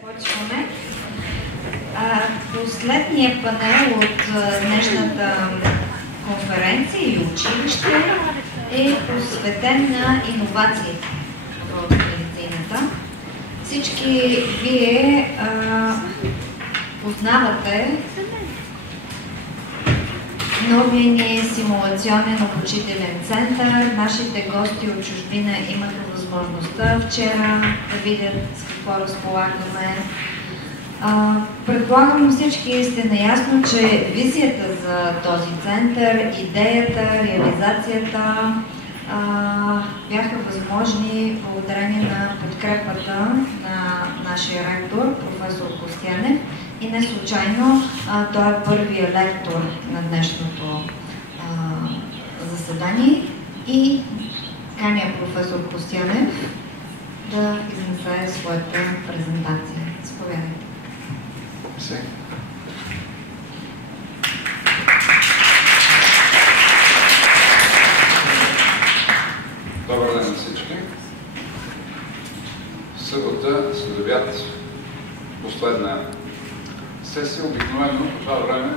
Почваме. Последният панел от днешната конференция и училище е посветен на иновациите в медицината. Всички вие познавате новия ни симулационен обучителен център. Нашите гости от чужбина имаха възможността вчера да видят с какво разполагаме. Предполагам, всички сте наясно, че визията за този център, идеята, реализацията бяха възможни благодарение на подкрепата на нашия ректор, професор Костянев. И не случайно той е първият лектор на днешното заседание и каня професор Костянев да изнесе своята презентация. Заповядайте. Добър ден на всички. Събота, следобед, последна сесия. Обикновено по това време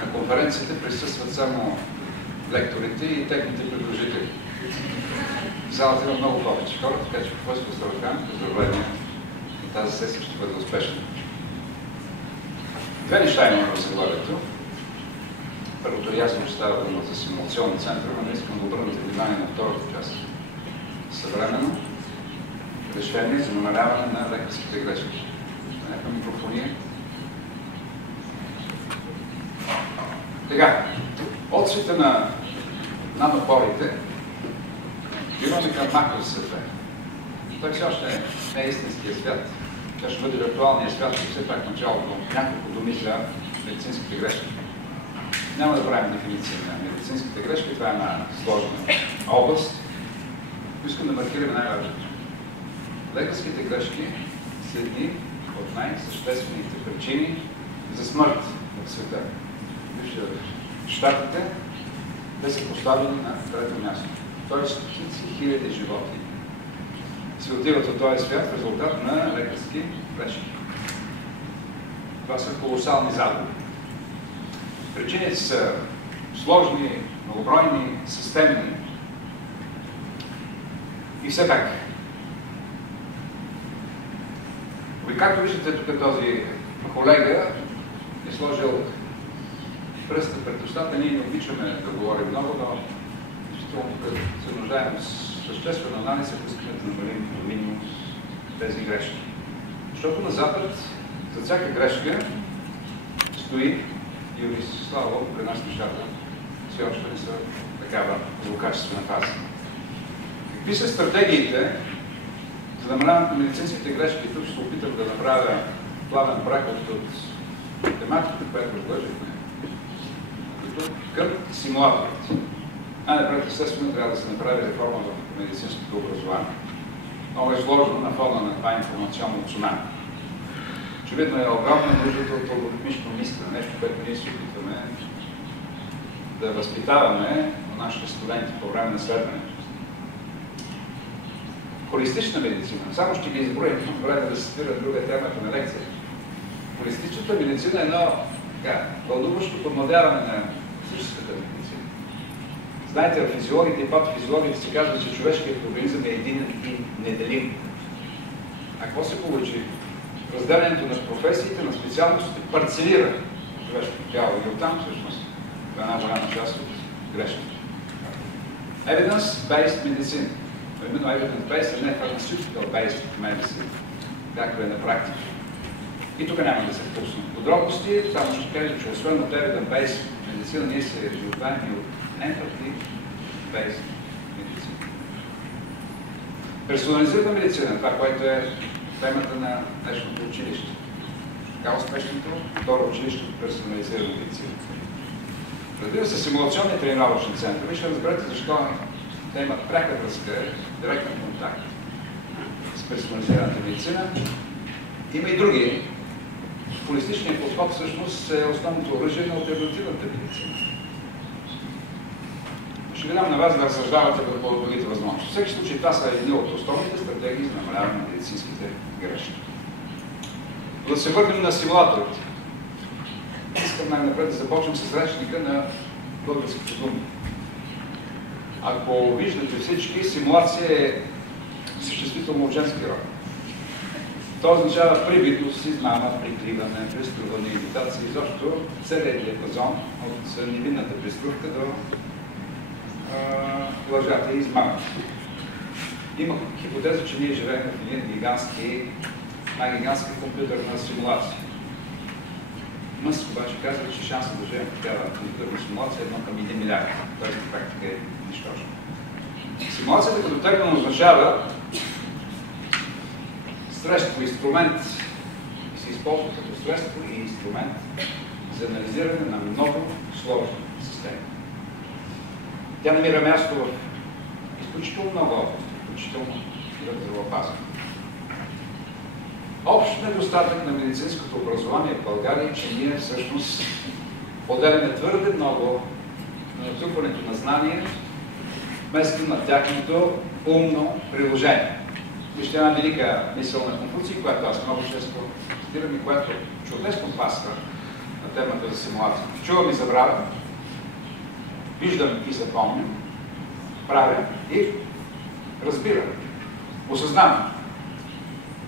на конференциите присъстват само лекторите и техните предложители. В залата има много повече хора, така че професор Саракан, поздравления, и тази сесия ще бъде успешна. Две неща имаме в заглавието. Първото ясно, че става дума за симулационен център, но не искам да обърнете внимание на втората част. Съвременно решение за намаляване на лекарските грешки. Някаква микрофония. Така, от света на нанопорите имаме към макросвета. Той все още не е истинския свят. Тя ще бъде виртуалния свят, но все пак началото няколко думи за медицинските грешки. Няма да правим дефиниция на медицинските грешки, това е една сложна област. Искам да маркираме най-важното. Лекарските грешки са едни от най-съществените причини за смърт в света. Вижте, в Щатите те са поставени на трето място. Тоест, стотици хиляди животи се отиват от този свят в резултат на лекарски грешки. Това са колосални загуби. Причините са сложни, многобройни, системни. И все пак, както виждате тук този колега е сложил пръста пред устата, ние не обичаме да говорим много, но действително тук се нуждаем с съществен анализ, ако искаме да намалим до минимум тези грешки. Защото на Запад за всяка грешка стои юрист. Слава Богу, при нас нещата все още не са такава злокачествена фаза. Какви са стратегиите за намаляването на медицинските грешки? Тук ще се опитам да направя плавен преход от тематиката, която разглеждахме към симулаторите. Най-напред, естествено, трябва да се направи реформа в медицинското образование. Много е сложно на фона на това информационно цунами. Очевидно е огромна нуждата от алгоритмично мислене, нещо, което ние се опитваме да възпитаваме на нашите студенти по време на следването. Холистична медицина. Само ще ги изброя, време да се спира друга темата на лекция. Холистичната медицина е едно вълнуващо подмладяване на физическата медицина. Знаете, в физиологите и патофизиологите се казва, че човешкият организъм е един и неделим. А какво се получи? Разделянето на професиите, на специалностите парцелира човешкото тяло и оттам всъщност е една голяма част от грешките. Evidence-based medicine. Именно evidence-based, а не pharmaceutical-based medicine, както е на практика. И тук няма да се впусна подробности, само ще кажа, че освен от evidence-based медицина, ние се нуждаем и от empathy-based медицина. Персонализирана медицина, това, което е темата на днешното училище. Така успешното второ училище по персонализирана медицина. Разбира се, симулационни тренировъчни центрове, ще разберете защо те имат пряка връзка, директен контакт с персонализираната медицина. Има и други. Холистичният подход всъщност е основното оръжие на алтернативната медицина. Ще ви дам на вас да разсъждавате върху другите възможности. В всеки случай това са едни от основните стратегии за намаляване на медицинските грешки. Но да се върнем на симулаторите. Искам най-напред да започнем с речника на българските думи. Ако виждате всички, симулация е съществително от женски род. Това означава привидност, измама, прикриване, преструване, имитация, изобщо целият диапазон от невинната преструвка до лъжата и измамата. Има хипотеза, че ние живеем в един гигантска компютърна симулация. Мъск обаче казва, че шансът да живеем в такава компютърна симулация е 1 към 1 милиард. Тази практика е нищожна. Симулацията като термин означава средство, инструмент и се използва като средство и инструмент за анализиране на много сложни системи. Тя намира място в изключително много области, включително и в здравеопазването. Общ недостатък на медицинското образование в България е, че ние всъщност отделяме твърде много на натрупването на знания, вместо на тяхното умно приложение. Вижте една велика мисъл на Конфуций, която аз много често цитирам и която чудесно пасва на темата за симулацията. Чувам и забравям, виждам и запомням, правя и разбирам, осъзнавам.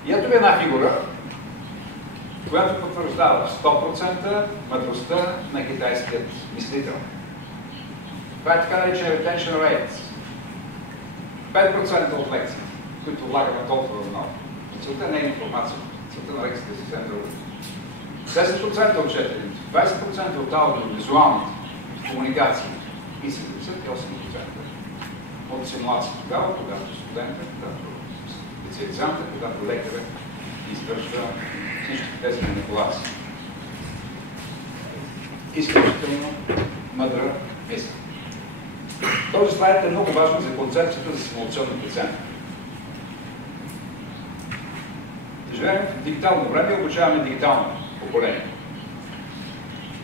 И ето ви една фигура, която потвърждава 100% мъдростта на китайският мислител. Това е така наречен retention rate. 5% от лекциите, които влагаме толкова много. Целта не е информация. Целта на лекцията е съвсем друга. 10% от четенето, 20% от аудио-визуалните комуникации и 78% от симулация тогава, когато студентът, когато специализанта, когато лекарът извършва всички тези манипулации. Изключително мъдра мисъл. Този слайд е много важен за концепцията за симулационните центри. Живеем в дигитално време и обучаваме дигитално поколение.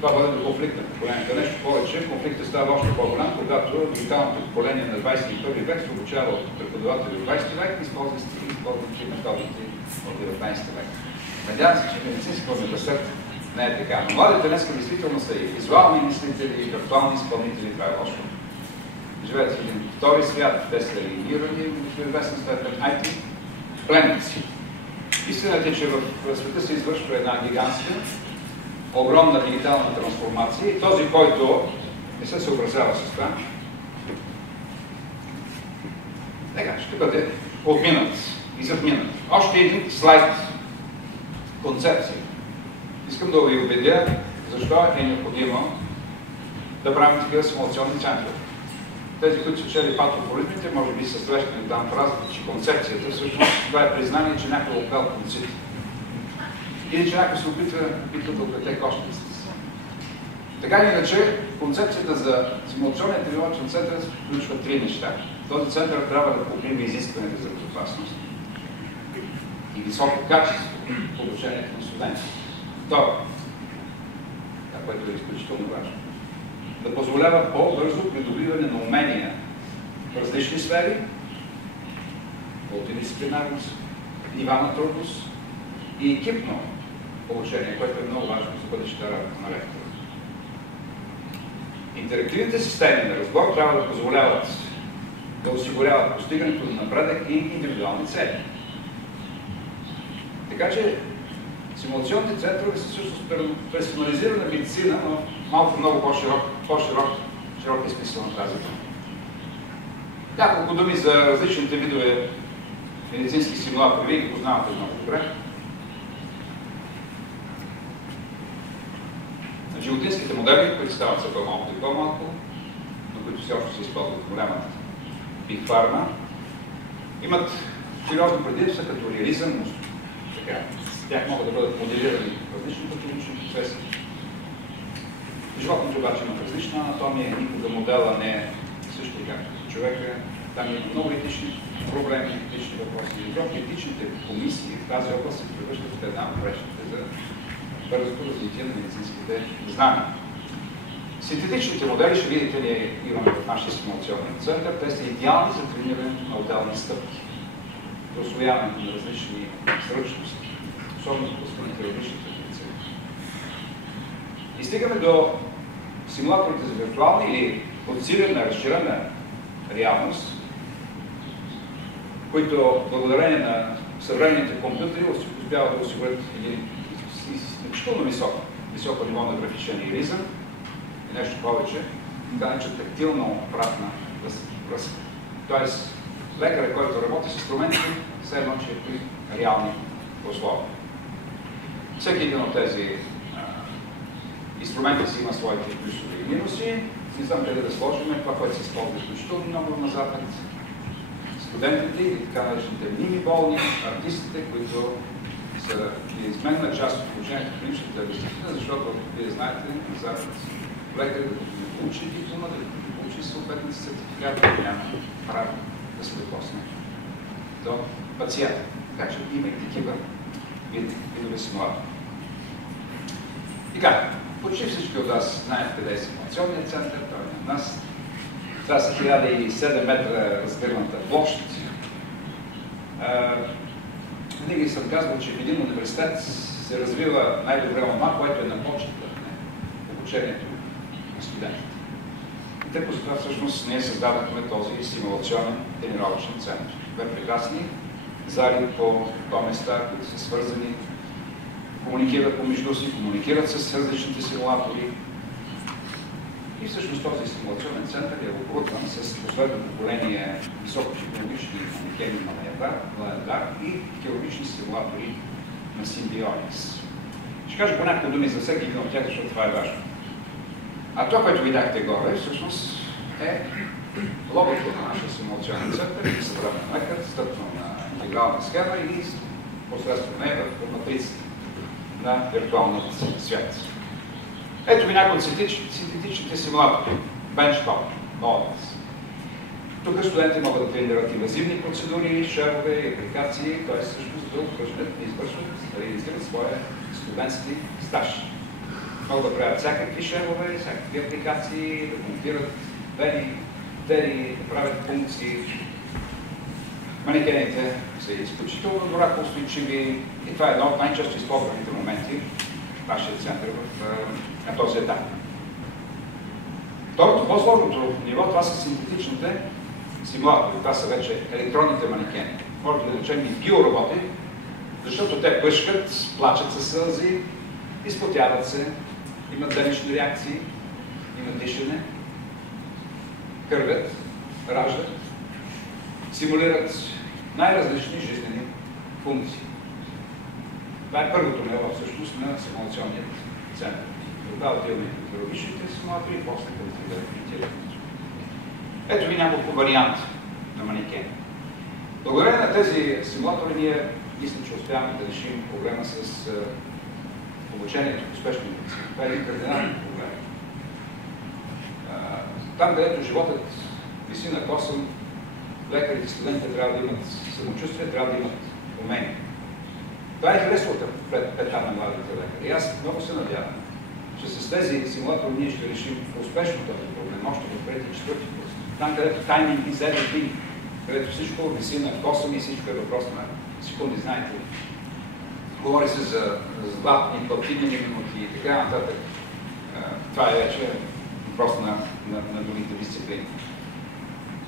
Това бъде до конфликт на поколението. Нещо повече, конфликтът става още по-голям, когато дигиталното поколение на 21 век се обучава от преподаватели от 20 век и използвайки методите от 19 век. Надявам се, че медицинския университет не е така. Но младите днес действително са и визуални мислители, и виртуални изпълнители, това е лошо. Живеят в един втори свят, те са регионирани в известна степен IT пленници. Истината е, че в света се извършва една гигантска, огромна дигитална трансформация и този, който не се съобразява с това, така, ще бъде отминат и задминат. Още един слайд концепция. Искам да ви убедя защо е необходимо да правим такива симулационни центрове. Тези, които са чели патополитмите, може би са срещани там фразата, че концепцията всъщност това е признание, че някой е опел конците. Или че някой се опитва да оплете кошницата си. Така или иначе, концепцията за симулационния тренировъчен център включва три неща. Този център трябва да покрива изискването за безопасност и високо качество в обучението на студентите. Второ, това, което е изключително важно, да позволява по-бързо придобиване на умения в различни сфери, мултидисциплинарност, нива на трудност и екипно обучение, което е много важно за бъдещата работа на ректора. Интерактивните системи на разбор трябва да позволяват да осигуряват постигането на напредък и индивидуални цели. Така че симулационните центрове са всъщност персонализирана медицина, но малко много по-широк смисъл на тази дума. Няколко думи за различните видове медицински симулатори. Вие ги познавате много добре. Животинските модели, които стават все по-малко и по-малко, но които все още се използват в голямата Big Pharma, имат сериозни предимства като реализъм, така, с тях могат да бъдат моделирани различни патологични процеси. Животните обаче имат различна анатомия, никога модела не е също както човека. Там има много етични проблеми, етични въпроси. И етичните комисии в тази област се превръщат в една от пречките за бързото развитие на медицинските знания. Синтетичните модели, ще видите, ние имаме в нашия симулационен център, те са идеални за тренирането на отделни стъпки, за усвояването на различни сръчности, способност на хирургичната медицина. И стигаме до симулаторите за виртуална или подсилена, разширена реалност, които благодарение на съвременните компютри успяват да осигурят един изключително високо ниво на графичен реализъм и нещо повече, така наречена тактилна обратна връзка. Тоест, лекарът, който работи с инструменти, все едно, че е при реални условия. Всеки един от тези инструменти си има своите плюсове и минуси. Не знам къде да сложим това, което се използва изключително много на Запад. Студентите или така наречените мини болни, артистите, които са неизменна част от положението в клиничната диагностика, защото вие знаете, на Запад лекар да не получи диплома, да не получи съответните сертификати, няма право да се допусне до пациента. Така че има и такива видове симулатори. Така, почти всички от вас знаят къде е симулационният център, той е на нас. Това са 1007 метра разгърната площ. Винаги съм казвал, че в един университет се развива най-добре това, което е на почвата на обучението на студентите. И тъй по това всъщност ние създадахме този симулационен тренировъчен център. Две прекрасни зали по места, които са свързани, комуникират помежду си, комуникират с различните симулатори. И всъщност този симулационен център е оборудван с последно поколение високотехнологични манекени на Лаендар и хирургични симулатори на Симбионикс. Ще кажа по някакви думи за всеки един от тях, защото това е важно. А това, което видяхте горе, всъщност е логото на нашия симулационен център, съвременен лекар, стъпнал на интегрална схема и посредством нея в матрицата на виртуалният свят. Ето ви някои от синтетичните симулатори. Бенчтоп, Молдес. Тук студенти могат да тренират инвазивни процедури, шевове и апликации, т.е. всъщност да упражнят и извършват, да реализират своя студентски стаж. Могат да правят всякакви шевове, всякакви апликации, да монтират вени, артерии, да правят функции. Манекените са изключително дорако-устойчиви и това е едно от най-често използваните моменти в нашия център на този етап. Второто, по-сложното ниво, това са синтетичните симулатори. Това са вече електронните манекени. Може да речем и биороботи, защото те пъшкат, плачат със сълзи, изпотяват се, имат денешни реакции, имат дишане, кървят, раждат, симулират най-различни жизнени функции. Това е първото ниво всъщност на симулационният център. Тогава отиваме към хирургичните симулатори и после към телевизионните. Ето ви няколко варианти на манекени. Благодарение на тези симулатори ние мисля, че успяваме да решим проблема с обучението в успешна медицина. Това е един кардинален проблем. Там, където животът виси на косъм, лекарите и студентите трябва да имат самочувствие, трябва да имат умения. Това е хилесовата пета на младите лекари. И аз много се надявам, че с тези симулатори ние ще решим успешно този проблем, още в трети и четвърти курс. Там, където тайминг и everything, където всичко виси на косъм и всичко е въпрос на секунди, знаете. Говори се за златни, платинени минути и така нататък. Това е вече въпрос на другите дисциплини.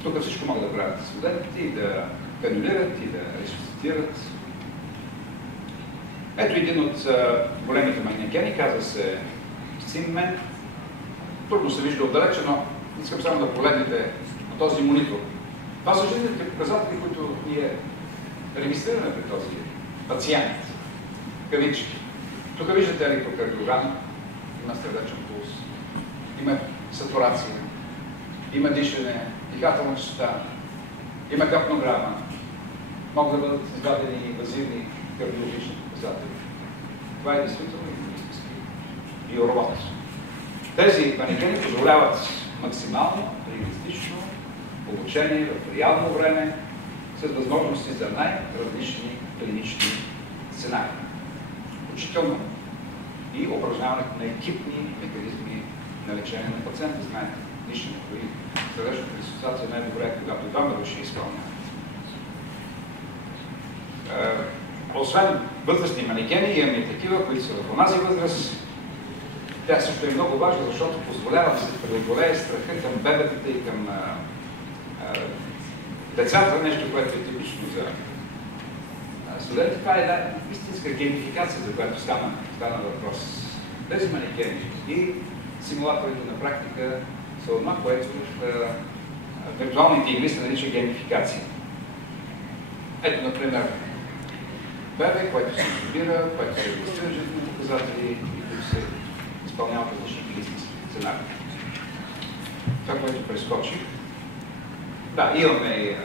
Тук всичко могат да правят студентите и да канулират и да ресусцитират. Ето един от големите манекени, казва се Симмен. Трудно се вижда отдалече, но искам само да погледнете на този монитор. Това са жизнените показатели, които ние регистрираме при този пациент. Кавички. Тук виждате електрокардиограма, има сърдечен пулс, има сатурация, има дишане, дихателна честота, има капнограма, могат да бъдат извадени инвазивни кардиологични показатели. Това е действително истински биоробот. Тези манекени позволяват максимално реалистично обучение в реално време с възможности за най-различни клинични сценарии. Включително и упражняването на екипни механизми на лечение на пациента. Знаете, дишането и сърдечната ресусцитация е най-добре, когато двама души изпълняват. освен възрастни манекени, имаме и такива, които са в онази възраст. Тя също е много важна, защото позволява да се преодолее страха към бебетата и към децата, нещо, което е типично за студенти. Това е една истинска геймификация, за която стана въпрос. Тези манекени и симулаторите на практика са това, което в виртуалните игри се нарича геймификация. Ето, например, бебе, което се интубира, което се регистрира жизнени показатели и които се изпълняват различни клинични сценарии. Това, което прескочих. Да, имаме и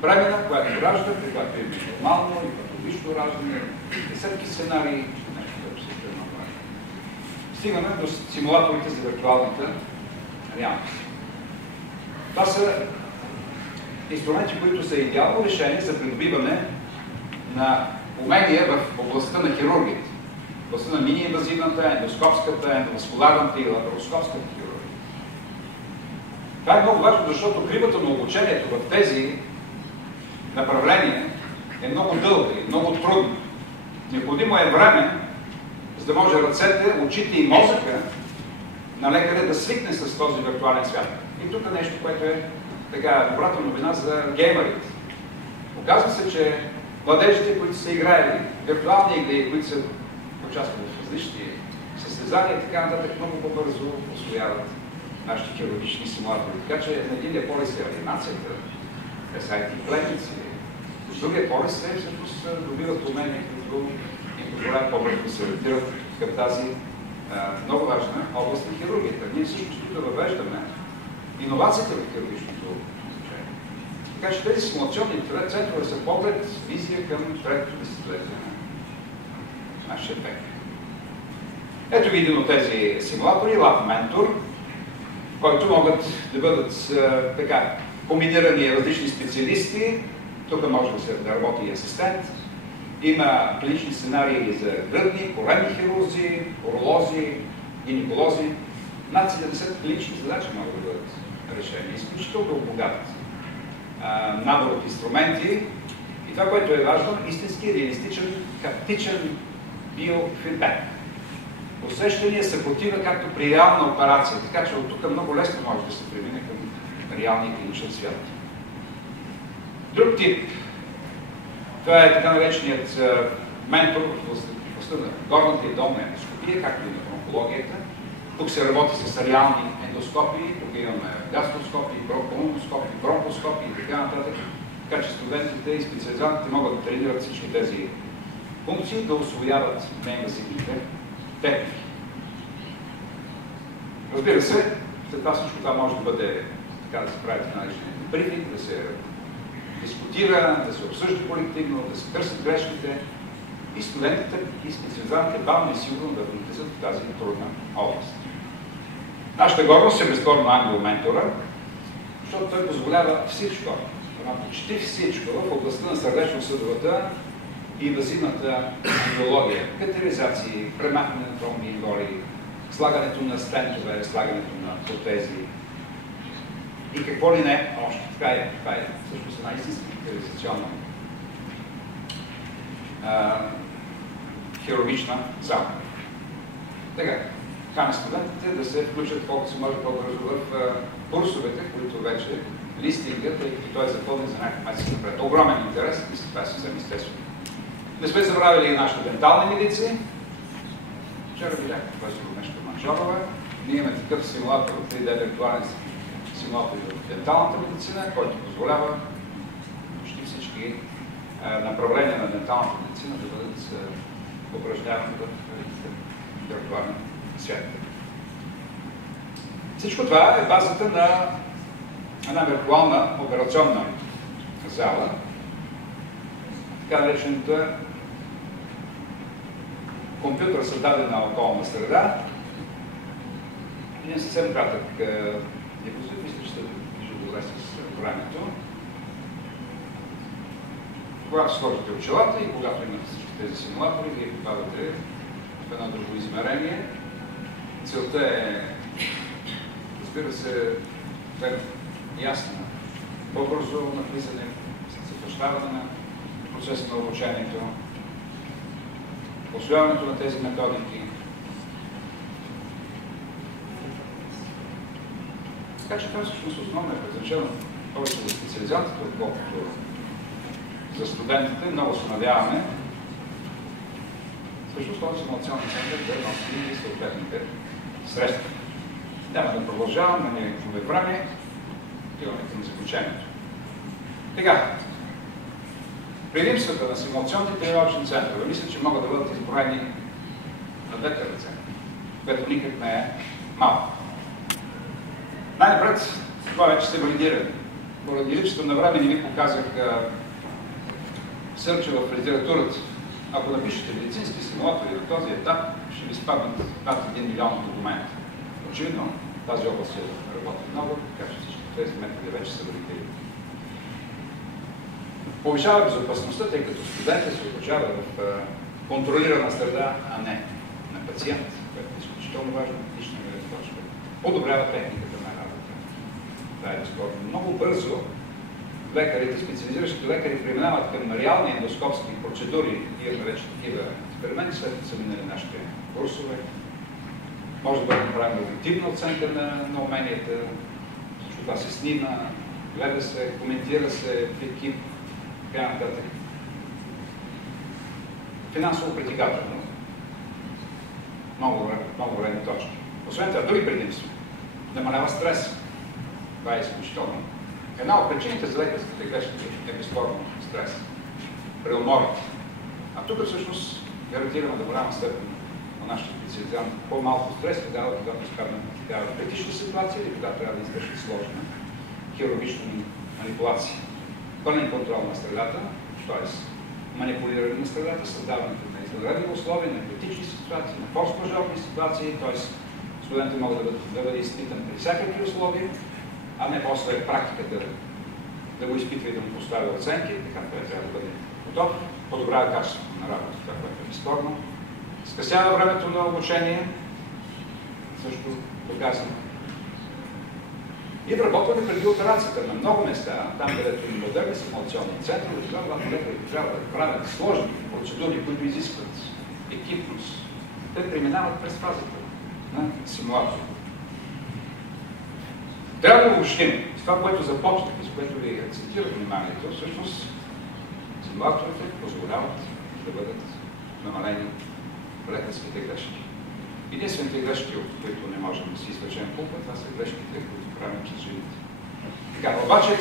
бремена, която ражда, при която имаме нормално и патологично раждане, десетки сценарии, нещо, което се направи. Стигаме до симулаторите за виртуалната реалност. Това са инструменти, които са идеално решени за придобиване на умения в областта на хирургията. В областта на мини-инвазивната, ендоскопската, ендоваскуларната и лапароскопската хирургия. Това е много важно, защото кривата на обучението в тези направления е много дълга и много трудна. Необходимо е време, за да може ръцете, очите и мозъка на лекаря да свикне с този виртуален свят. И тук нещо, което е така добрата новина за геймерите. Оказва се, че младежите, които са играели виртуални игри, които са участвали в различни състезания и така нататък, много по-бързо усвояват нашите хирургични симулатори. Така че на единия полис е реанимацията, сайти и пленници. С другия полис е всъщност добиват умения, които им позволяват по-бързо да се ориентират към тази много важна област на хирургията. Ние всъщност тук въвеждаме иновацията в хирургичното обучение. Така че тези симулационни центрове са поглед, визия към третото десетилетие на нашия век. Ето ви един от тези симулатори, Lab Mentor, който могат да бъдат така комбинирани различни специалисти. Тук може да се работи и асистент. Има клинични сценарии за гръдни, коремни хирурзи, уролози, гинеколози. Над 70 клинични задачи могат да бъдат решени. Изключително богат набор от инструменти. И това, което е важно, истински реалистичен, хаптичен биофидбек. Усещания съпротива както при реална операция, така че от тук много лесно може да се премине към реалния клиничен свят. Друг тип. Това е така нареченият ментор в областта на горната и долна ендоскопия, както и на онкологията. Тук се работи с реални ендоскопии, тук имаме гастроскопии, колоноскопии, бронхоскопии и така нататък. Така че студентите и специализантите могат да тренират всички тези функции, да усвояват неинвазивните техники. Разбира се, след това всичко това може да бъде, така да се прави така наречен брифинг, да се дискутира, да се обсъжда колективно, да се търсят грешките и студентите и специализантите бавно и сигурно да влизат в тази трудна област. Нашата гордост е безспорно ангел-ментора, защото той позволява всичко, почти всичко в областта на сърдечно-съдовата и инвазивната ангиология, катетеризации, премахване на тромби и гори, слагането на стентове, слагането на протези и какво ли не още. Това е всъщност една истинска катетеризационна хирургична зала. Така, каня студентите да се включат колкото се може по-бързо в курсовете, които вече листингът, тъй като той е запълнен за някакъв месец напред. Огромен интерес, мисля, това е съвсем естествено. Не сме забравили и нашите дентални медици. Вчера видях професор Мешка Манчарова. Ние имаме такъв симулатор, 3D виртуален симулатор в денталната медицина, който позволява почти всички направления на денталната медицина да бъдат упражнявани в виртуален свят. Всичко това е базата на една виртуална операционна зала, така наречената компютър създадена околна среда. Един съвсем кратък диапозитив, мисля, че ще движи добре с времето. Когато сложите очилата и когато имате всички тези симулатори, вие попадате в едно друго измерение. Целта е, разбира се, ясна, по-бързо навлизане, съвършаване на процеса на обучението, усвояването на тези методики. Така че това е всъщност основно е предназначено повече за специализантите, отколкото за студентите. Много се надяваме всъщност този симулационен център да носи и съответните средства. Няма да продължавам, да не губя време. Отиваме към заключението. Сега, предимствата на симулационните тренировъчни центрове мисля, че могат да бъдат изброени на двете ръце, което никак не е малко. Най-напред, това вече се валидира. Поради липсата на време не ви показах сърча в литературата. Ако напишете медицински симулатори на този етап, ще ви спаднат над 1 милион документа. Очевидно, тази област се работи много, така че всички тези методи вече са валидирани. Повишава безопасността, тъй като студентите се обучават в контролирана среда, а не на пациент, което е изключително важно, лична гледна точка. Подобрява техниката на работа. Това е безспорно. Много бързо лекарите, специализиращите лекари преминават към реални ендоскопски процедури. Имаме вече такива експерименти, след като са минали нашите курсове. Може да бъде направена обективна оценка на уменията. Всичко това се снима, гледа се, коментира се в екип, така нататък. Финансово притегателно. Много време точки. Освен това, други предимства. Намалява стрес. Това е изключително. Една от причините за лекарските грешки е безспорно стрес. Преуморите. А тук всъщност гарантираме до голяма степен на нашите специализанти по-малко стрес, тогава, когато изпаднат в такава критична ситуация или когато трябва да извършат сложна хирургична манипулация. Пълен контрол на средата, т.е. манипулиране на средата, създаването на извънредни условия, на критични ситуации, на форс-мажорни ситуации, т.е. студентите могат да бъде изпитан при всякакви условия, а не после практиката да го изпитва и да му поставя оценки, така той трябва да бъде готов, подобрява качеството на работа, това, което е безспорно. Скъсява времето на обучение, също доказано. И вработване преди операцията на много места, там където има модерни симулационни центрове, когато лекарите трябва да правят сложни процедури, които изискват екипност, те преминават през фазата на симулатора. Трябва да обобщим с това, което започнахме, с което ви акцентирах вниманието, всъщност симулаторите позволяват да бъдат намалени лекарските грешки. Единствените грешки, от които не можем да си извлечем пулка, това са грешките, които правим чрез жените. Така, обаче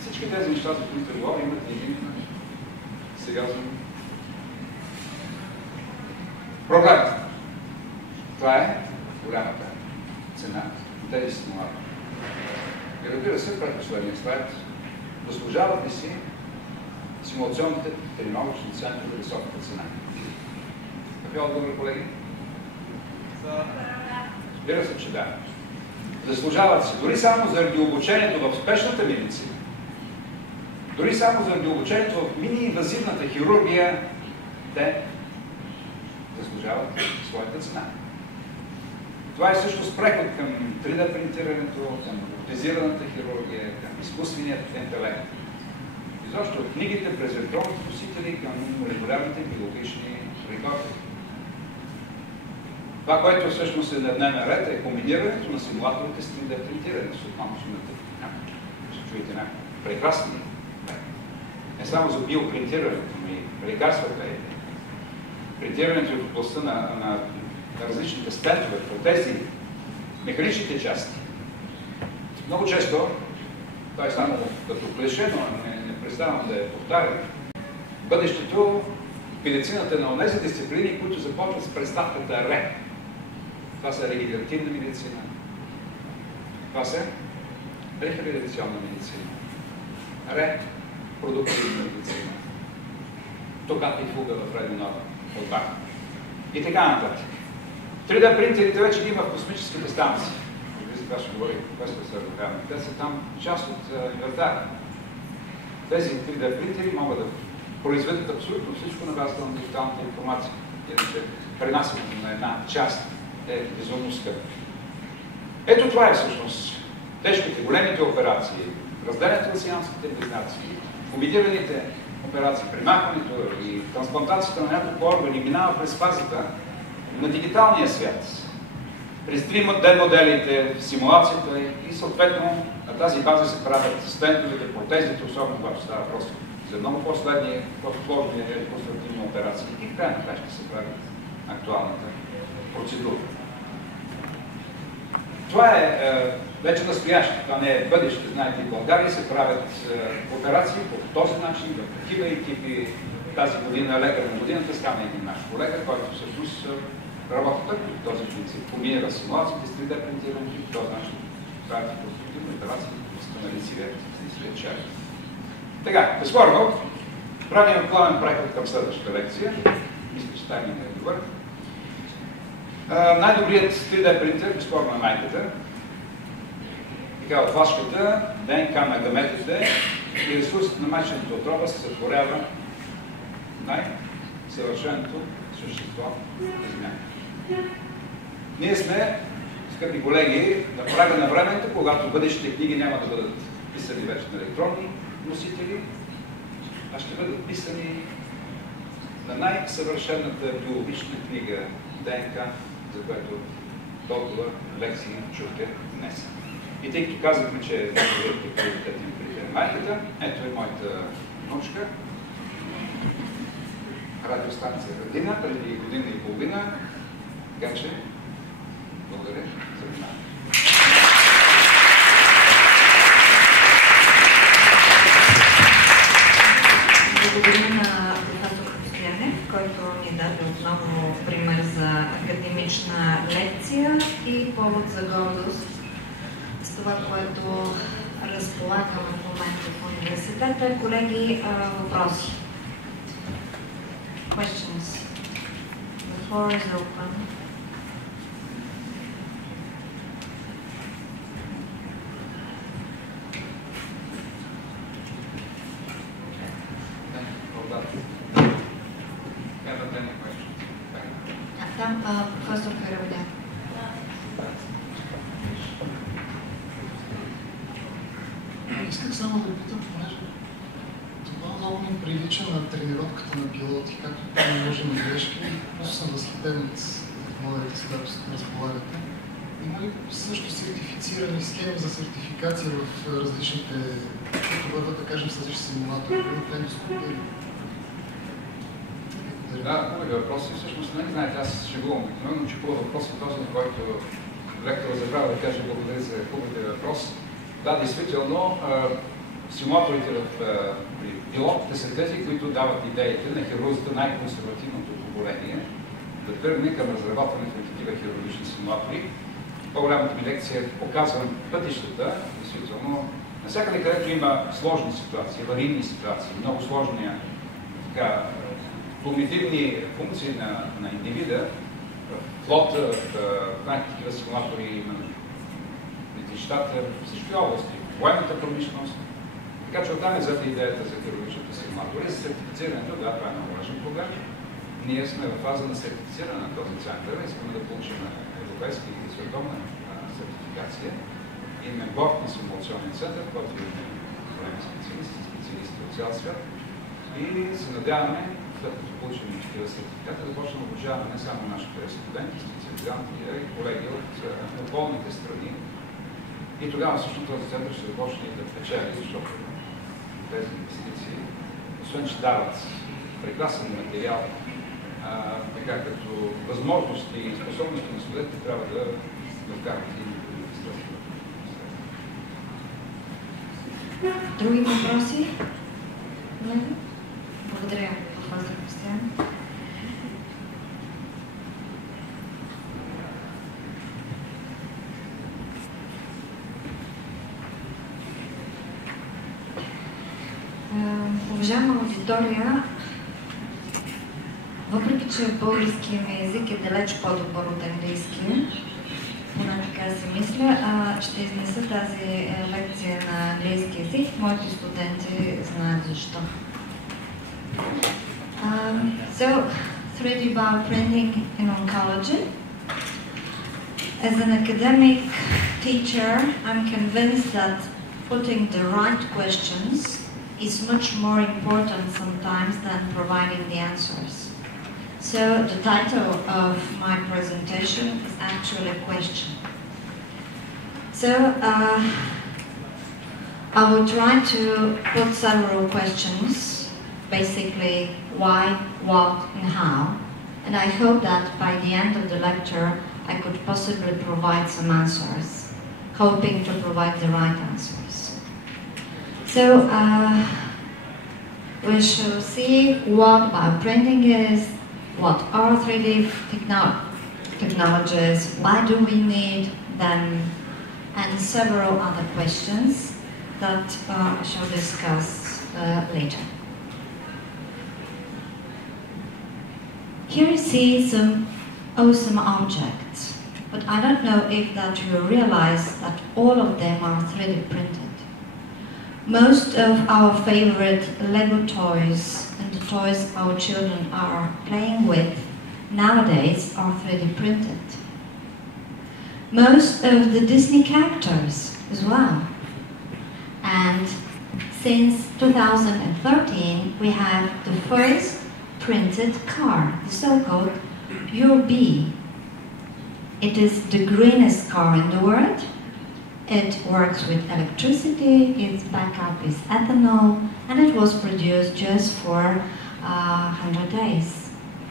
всички тези неща, за които говорим, имат един сериозен проблем. Това е голямата цена на тези симулатори. И разбира се, пред последния слайд, заслужават ли си симулационните тренировъчни центрове високата цена? Какви отговори, колеги? Разбира се, че да. Заслужават се. Дори само заради обучението в спешната медицина, дори само заради обучението в мини-инвазивната хирургия, те заслужават своята цена. Това е всъщност преход към 3D принтирането, към роботизираната хирургия, към изкуственият интелект. Изобщо от книгите през електронните носители към молекулярните биологични рекорди. Това, което всъщност е на дневен ред, е комбинирането на симулаторите с 3D принтирането. Отново ще чуете някакви прекрасни. Не само за биопринтирането, но и лекарствата и принтирането в областта на различните стентове, протези, механичните части. Много често, това е само като клише, но не представям да я повтарям, бъдещето в медицината е на онези дисциплини, които започват с представката ре. Това са регенеративна медицина. Това са рехабилитационна медицина. Репродуктивна медицина. Токата и фуга в Рединова от Бах. И така нататък. 3D принтерите вече ги има в космическите станции. За това ще говори професор Сърдокавен. Те са там част от инвентара. Тези 3D принтери могат да произведат абсолютно всичко на базата на дигиталната информация. Иначе пренасянето на една част е безумно скъпо. Ето това е всъщност тежките, големите операции, разделянето на сеансските близнаци, комбинираните операции. Примахването и трансплантацията на няколко органи минава през фазата на дигиталния свят. През 3D моделите, симулацията и съответно на тази база се правят стентовете, протезите, особено когато става въпрос за много по-сложни реконструктивни операции и в крайна края ще се прави актуалната процедура. Това е вече настояще, това не е бъдеще. Знаете, в България се правят операции по този начин, в такива екипи. Тази година, лекар на годината, стана един наш колега, който всъщност работи точно по този принцип. Комбинира симулациите с 3D принтирането и по този начин правят конструктивни операции, възстанови чак. Така, безспорно, правим плавен преход към следващата лекция. Мисля, че таймингът е добър. Най-добрият 3D принтер, безспорно е майката. Така, от флашката, ДНК на гаметите и ресурсът на майчената отроба се сътворява най-съвършеното същество на Земята. Ние сме, скъпи колеги, на прага на времето, когато бъдещите книги няма да бъдат писани вече на електронни носители, а ще бъдат писани на най-съвършената биологична книга ДНК, за което толкова лекции чухте днес. И тъй като казахме, че е приоритетен при майката, ето е моята внучка. Радиостанция Градина, преди година и половина. Така че, благодаря за вниманието. Благодаря на професор Стоянев, който ни даде отново пример за академична лекция и повод за гордост с това, което разполагаме в момента в университета. Колеги, въпроси? Questions? The floor is open. Там професор Карабля. Исках само да питам, понеже това много ми прилича на тренировката на пилоти, както там не може на грешки. Просто съм възхитен от моделите, с които разполагате. Има ли също сертифицирани схеми за сертификация в различните, които бъдат, да кажем, с различни симулатори, в ендоскопия? Да, хубави въпроси. Всъщност, не знаете, аз шегувам обикновено, че хубав въпрос е този, на който ректора забравя да каже благодаря за хубавия въпрос. Да, действително, симулаторите при пилотите са тези, които дават идеите на хирурзите най-консервативното поколение да тръгне към разработването на такива хирургични симулатори. По-голямата ми лекция показвам пътищата, действително, навсякъде, където има сложни ситуации, аварийни ситуации, много сложни когнитивни функции на индивида, в флота, в най-такива симулатори на летищата, в всички области, военната промишленост. Така че оттам е взета идеята за хирургичните симулатори, за сертифицирането, да, това е много важен проблем. Ние сме в фаза на сертифициране на този център, искаме да получим европейска и световна сертификация. Имаме борд на симулационен център, в който имаме големи специалисти от цял свят. И се надяваме, след като получим такива сертификати, да почнем да обучаваме не само нашите студенти, специализанти, а и колеги от околните страни. И тогава всъщност този център ще започне да печели, защото тези инвестиции, освен че дават прекрасен материал, така като възможности и способности на студентите, трябва да вкарат и инвестиции. Други въпроси? Благодаря, професор Кристиан. Уважаема аудитория, въпреки че българският ми език е далеч по-добър от английски, поне така си мисля, ще изнеса тази лекция на английски език. Моите студенти знаят защо. So, 3D bioprinting in oncology. As an academic teacher, I'm convinced that putting the right questions is much more important sometimes than providing the answers. So the title of my presentation is actually a question. So I will try to put several questions, basically why, what, and how, and I hope that by the end of the lecture I could possibly provide some answers, hoping to provide the right answers. So we shall see what bioprinting is, what are 3D technologies, why do we need them, and several other questions that I shall discuss later. Here you see some awesome objects, but I don't know if that you realize that all of them are 3D printed. Most of our favorite Lego toys and the toys our children are playing with nowadays are 3D printed. Most of the Disney characters as well. And since 2013 we have the first printed car, the so-called Euro B. It is the greenest car in the world. It works with electricity, its backup is ethanol, and it was produced just for 100 days.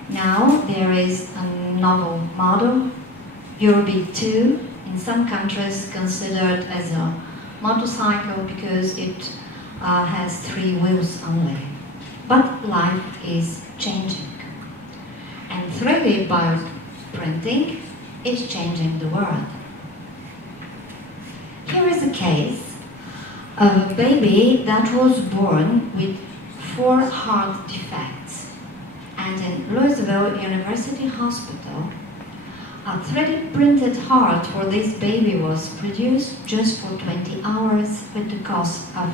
Now there is a novel model, Euro B2, in some countries considered as a motorcycle because it has 3 wheels only. But life is changing. And 3D bioprinting is changing the world. Here is a case of a baby that was born with 4 heart defects. And in Louisville University Hospital, a 3D printed heart for this baby was produced just for 20 hours with the cost of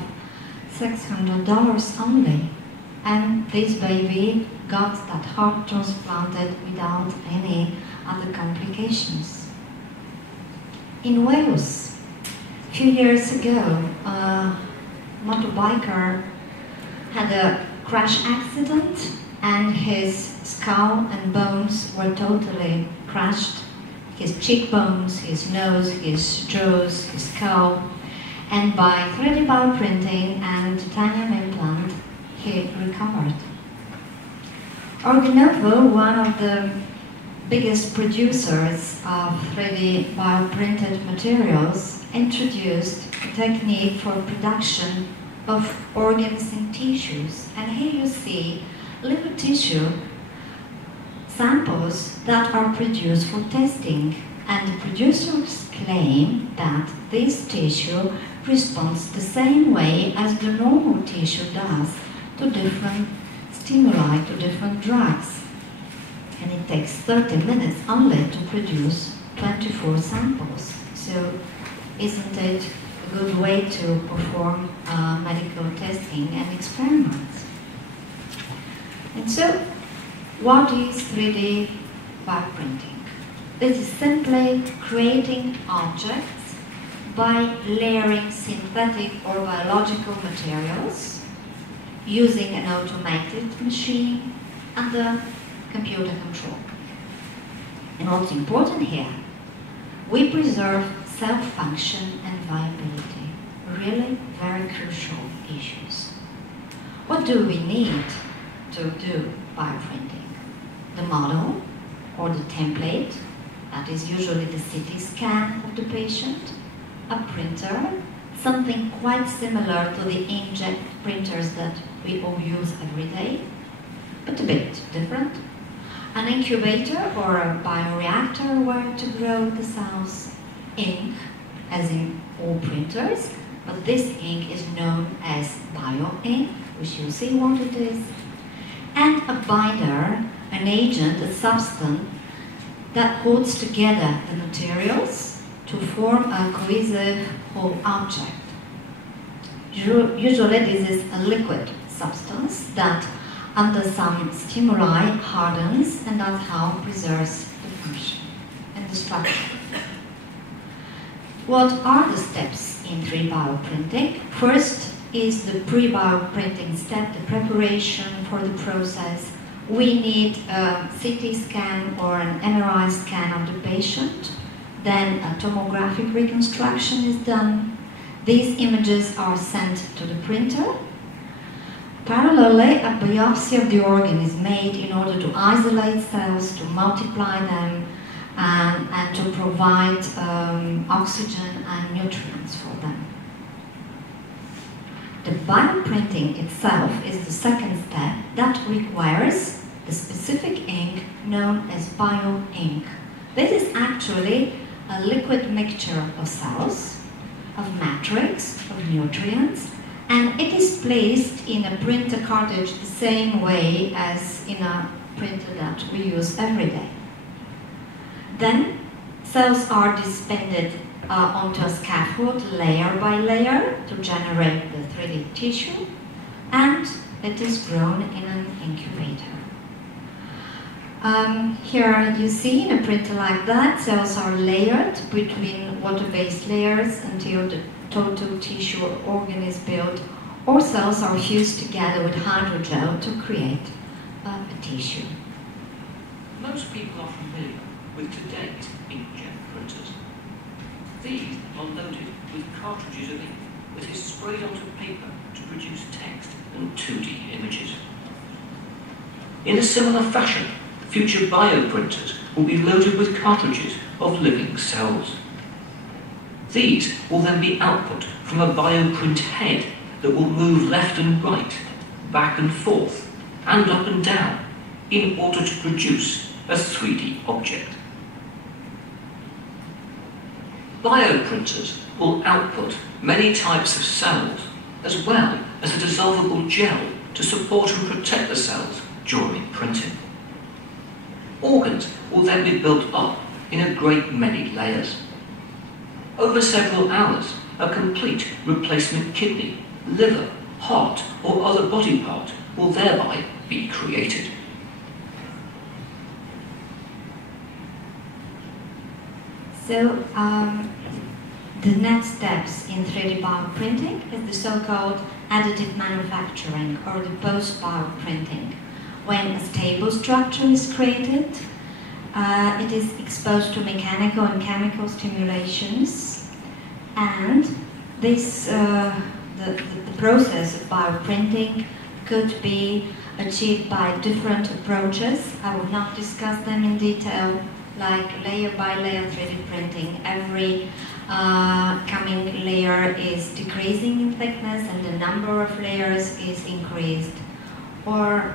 $600 only. And this baby got that heart transplanted without any other complications. In Wales, a few years ago, a motorbiker had a crash accident and his skull and bones were totally crushed. His cheekbones, his nose, his jaws, his skull. And by 3D bioprinting and titanium implant, he recovered. Organovo, one of the biggest producers of 3D bioprinted materials, introduced a technique for production of organs and tissues. And here you see liver tissue samples that are produced for testing. And the producers claim that this tissue responds the same way as the normal tissue does to different stimuli, to different drugs. And it takes 30 minutes only to produce 24 samples. So isn't it a good way to perform medical testing and experiments? And so, what is 3D bioprinting? This is simply creating objects by layering synthetic or biological materials using an automated machine under computer control. And what's important here, we preserve self-function and viability, really very crucial issues. What do we need to do bioprinting? The model or the template, that is usually the CT scan of the patient, a printer, something quite similar to the inkjet printers that we all use every day, but a bit different, an incubator or a bioreactor where to grow the cells, ink, as in all printers, but this ink is known as bio-ink, which you'll see what it is, and a binder, an agent, a substance that holds together the materials to form a cohesive whole object. Usually this is a liquid substance that under some stimuli hardens, and that's how preserves the function and the structure. What are the steps in 3D bioprinting? First, is the pre-bioprinting step, the preparation for the process. We need a CT scan or an MRI scan of the patient. Then a tomographic reconstruction is done. These images are sent to the printer. Parallelly, a biopsy of the organ is made in order to isolate cells, to multiply them, and to provide oxygen and nutrients for them. The bioprinting itself is the second step that requires the specific ink known as bio-ink. This is actually a liquid mixture of cells, of matrix, of nutrients, and it is placed in a printer cartridge the same way as in a printer that we use every day. Then cells are dispensed onto a scaffold layer by layer to generate the 3D tissue, and it is grown in an incubator. Here you see in a printer like that, cells are layered between water-based layers until the total tissue or organ is built, or cells are fused together with hydrogel to create a tissue. Most people are familiar with today's inkjet printers. These are loaded with cartridges of ink that is sprayed onto paper to produce text and 2D images. In a similar fashion, future bioprinters will be loaded with cartridges of living cells. These will then be output from a bioprint head that will move left and right, back and forth, and up and down in order to produce a 3D object. Bioprinters will output many types of cells, as well as a dissolvable gel to support and protect the cells during printing. Organs will then be built up in a great many layers. Over several hours, a complete replacement kidney, liver, heart, or other body part will thereby be created. So, the next steps in 3D bioprinting is the so-called additive manufacturing, or the post-bioprinting. When a stable structure is created, it is exposed to mechanical and chemical stimulations, and this, the process of bioprinting could be achieved by different approaches. I will not discuss them in detail, like layer by layer 3D printing. Every coming layer is decreasing in thickness and the number of layers is increased. Or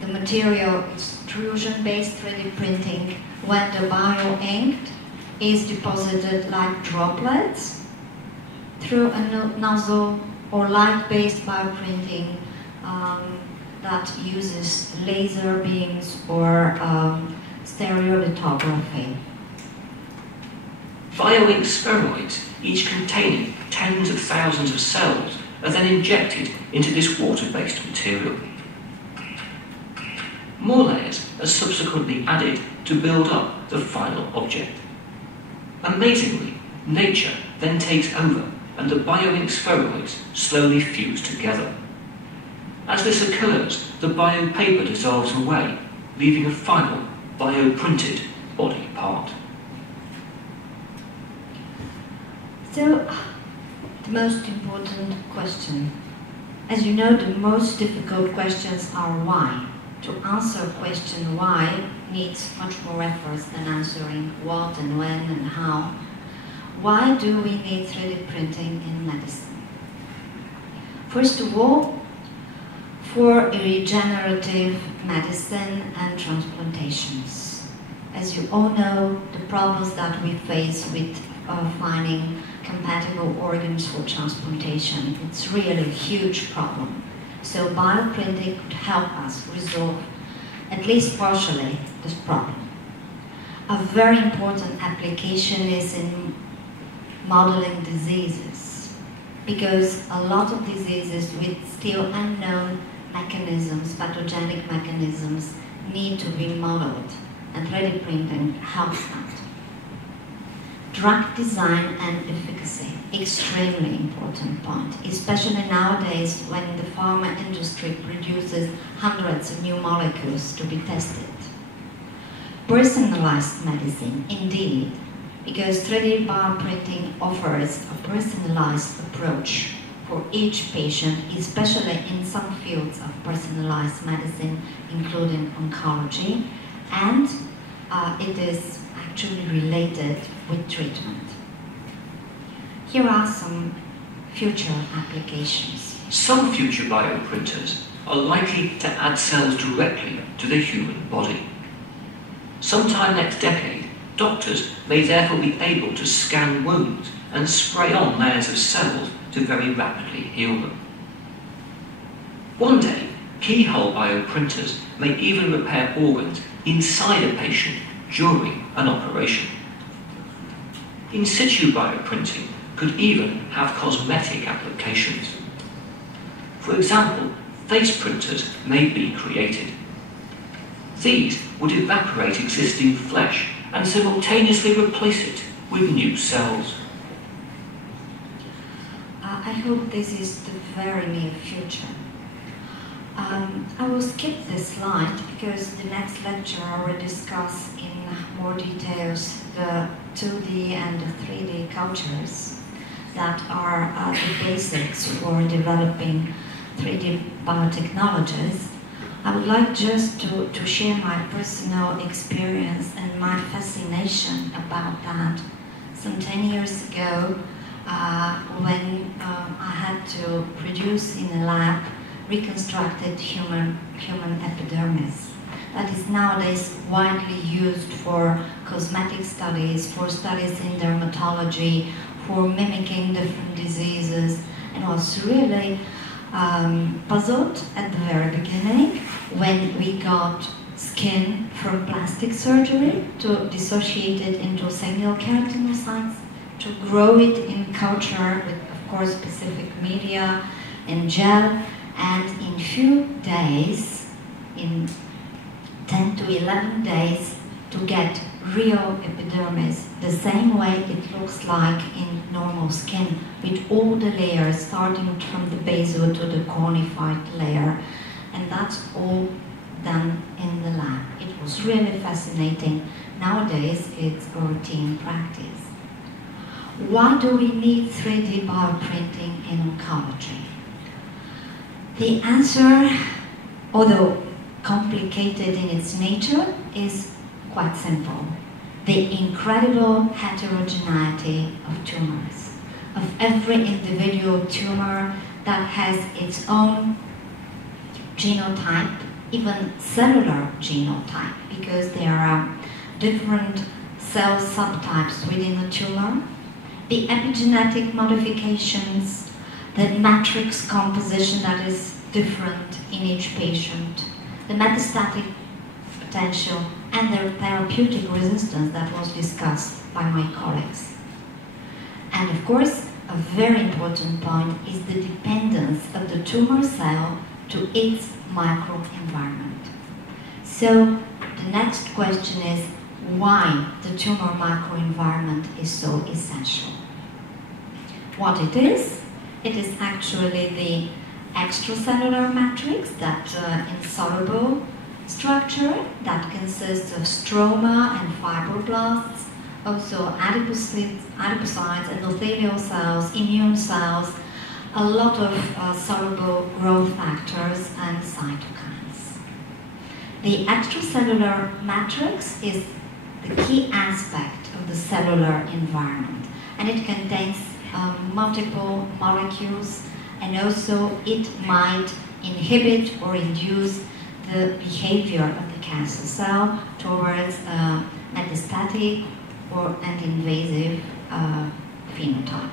the material extrusion-based 3D printing, when the bio-ink is deposited like droplets through a nozzle, or light-based bioprinting that uses laser beams or stereolithography. Bio-ink spheroids, each containing tens of thousands of cells, are then injected into this water-based material. More layers are subsequently added to build up the final object. Amazingly, nature then takes over and the bio-ink spheroids slowly fuse together. As this occurs, the bio-paper dissolves away, leaving a final bio-printed body part. So, the most important question. As you know, the most difficult questions are why. To answer question why needs much more effort than answering what and when and how. Why do we need 3D printing in medicine? First of all, for regenerative medicine and transplantations. As you all know, the problems that we face with finding compatible organs for transplantation, it's really a huge problem. So bioprinting could help us resolve, at least partially, this problem. A very important application is in modeling diseases, because a lot of diseases with still unknown mechanisms, pathogenic mechanisms, need to be modeled, and 3D printing helps that. drug design and efficacy, extremely important point, especially nowadays when the pharma industry produces hundreds of new molecules to be tested. Personalized medicine, indeed, because 3D bioprinting offers a personalized approach for each patient, especially in some fields of personalized medicine, including oncology, and it is actually related with treatment. Here are some future applications. Some future bioprinters are likely to add cells directly to the human body. Sometime next decade, doctors may therefore be able to scan wounds and spray on layers of cells to very rapidly heal them. One day, keyhole bioprinters may even repair organs inside a patient during an operation. In situ bioprinting could even have cosmetic applications. For example, face printers may be created. These would evaporate existing flesh and simultaneously replace it with new cells. I hope this is the very near future. I will skip this slide because the next lecture will discuss in more details the 2D and the 3D cultures that are the basics for developing 3D biotechnologies. I would like just to share my personal experience and my fascination about that. Some 10 years ago, when I had to produce in a lab reconstructed human epidermis. That is nowadays widely used for cosmetic studies, for studies in dermatology, for mimicking different diseases, and was really puzzled at the very beginning when we got skin from plastic surgery to dissociate it into single keratinocytes, to grow it in culture with, of course, specific media and gel, and in few days, in 10 to 11 days, to get real epidermis, the same way it looks like in normal skin, with all the layers, starting from the basal to the cornified layer. And that's all done in the lab. It was really fascinating. Nowadays, it's a routine practice. Why do we need 3D bioprinting in oncology? The answer, although complicated in its nature, is quite simple. The incredible heterogeneity of tumors, of every individual tumor that has its own genotype, even cellular genotype, because there are different cell subtypes within the tumor, the epigenetic modifications, the matrix composition that is different in each patient, the metastatic potential, and the therapeutic resistance that was discussed by my colleagues. And of course, a very important point is the dependence of the tumor cell to its microenvironment. So the next question is why the tumor microenvironment is so essential. What it is actually the extracellular matrix, that insoluble structure that consists of stroma and fibroblasts, also adipocytes, endothelial cells, immune cells, a lot of soluble growth factors and cytokines. The extracellular matrix is the key aspect of the cellular environment, and it contains multiple molecules, and also it might inhibit or induce the behavior of the cancer cell towards metastatic and invasive phenotype.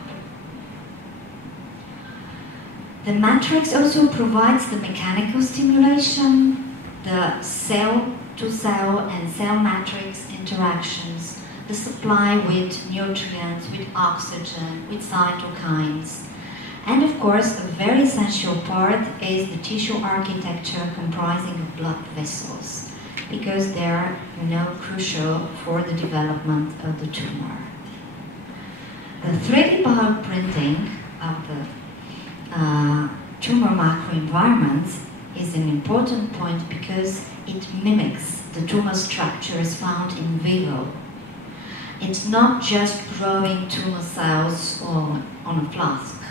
The matrix also provides the mechanical stimulation, the cell-to-cell and cell matrix interactions, the supply with nutrients, with oxygen, with cytokines. And of course, a very essential part is the tissue architecture comprising of blood vessels, because they are crucial for the development of the tumor. The 3D bioprinting of the tumor microenvironments is an important point because it mimics the tumor structures found in vivo. It's not just growing tumor cells on a flask,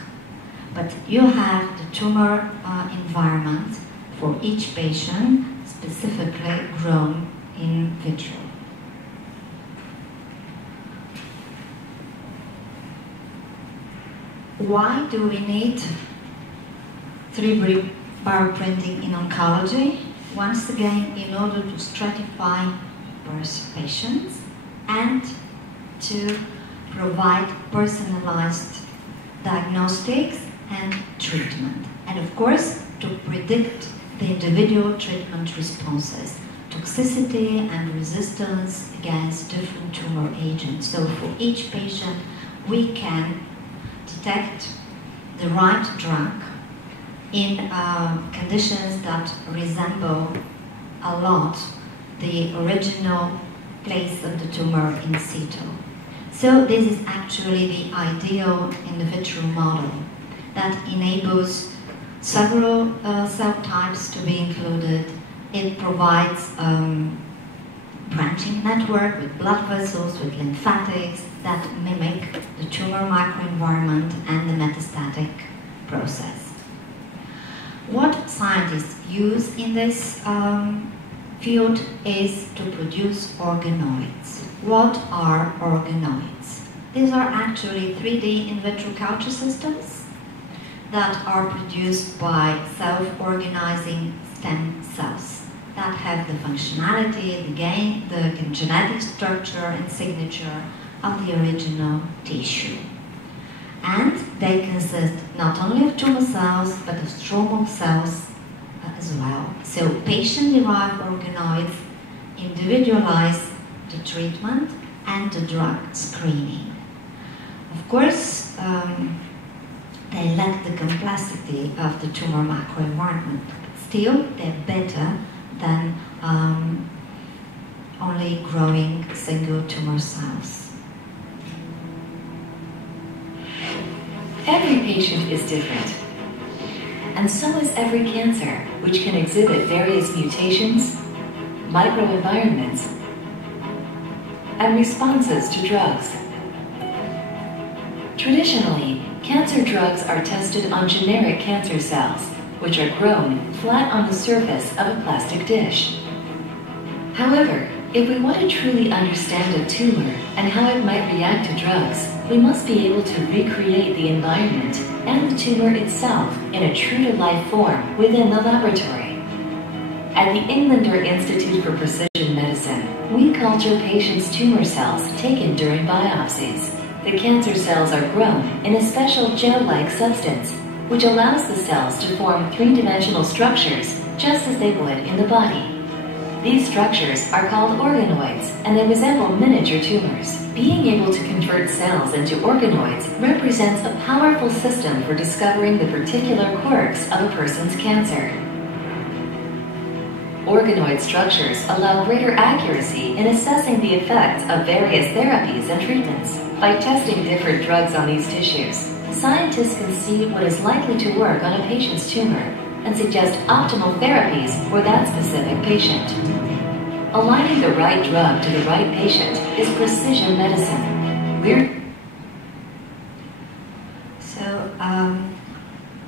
but you have the tumor environment for each patient specifically grown in vitro. Why do we need 3D bioprinting in oncology? Once again, in order to stratify patients and to provide personalized diagnostics and treatment. And of course, to predict the individual treatment responses, toxicity and resistance against different tumor agents. So for each patient, we can detect the right drug in conditions that resemble a lot the original place of the tumor in situ. So this is actually the ideal in vitro model that enables several cell types to be included. It provides branching network with blood vessels, with lymphatics that mimic the tumor microenvironment and the metastatic process. What scientists use in this field is to produce organoids. What are organoids? These are actually 3D in vitro culture systems that are produced by self-organizing stem cells that have the functionality, the genetic structure and signature of the original tissue. And they consist not only of tumor cells, but of stromal cells as well. So patient-derived organoids individualize the treatment and the drug screening. Of course, they lack the complexity of the tumor microenvironment. Still, they're better than only growing single tumor cells. Every patient is different, and so is every cancer, which can exhibit various mutations, microenvironments, and responses to drugs. Traditionally, cancer drugs are tested on generic cancer cells, which are grown flat on the surface of a plastic dish. However, if we want to truly understand a tumor and how it might react to drugs, we must be able to recreate the environment and the tumor itself in a true-to-life form within the laboratory. At the Englander Institute for Precision Medicine, we culture patients' tumor cells taken during biopsies. The cancer cells are grown in a special gel-like substance, which allows the cells to form three-dimensional structures just as they would in the body. These structures are called organoids, and they resemble miniature tumors. Being able to convert cells into organoids represents a powerful system for discovering the particular quirks of a person's cancer. Organoid structures allow greater accuracy in assessing the effects of various therapies and treatments. By testing different drugs on these tissues, scientists can see what is likely to work on a patient's tumor and suggest optimal therapies for that specific patient. Aligning the right drug to the right patient is precision medicine.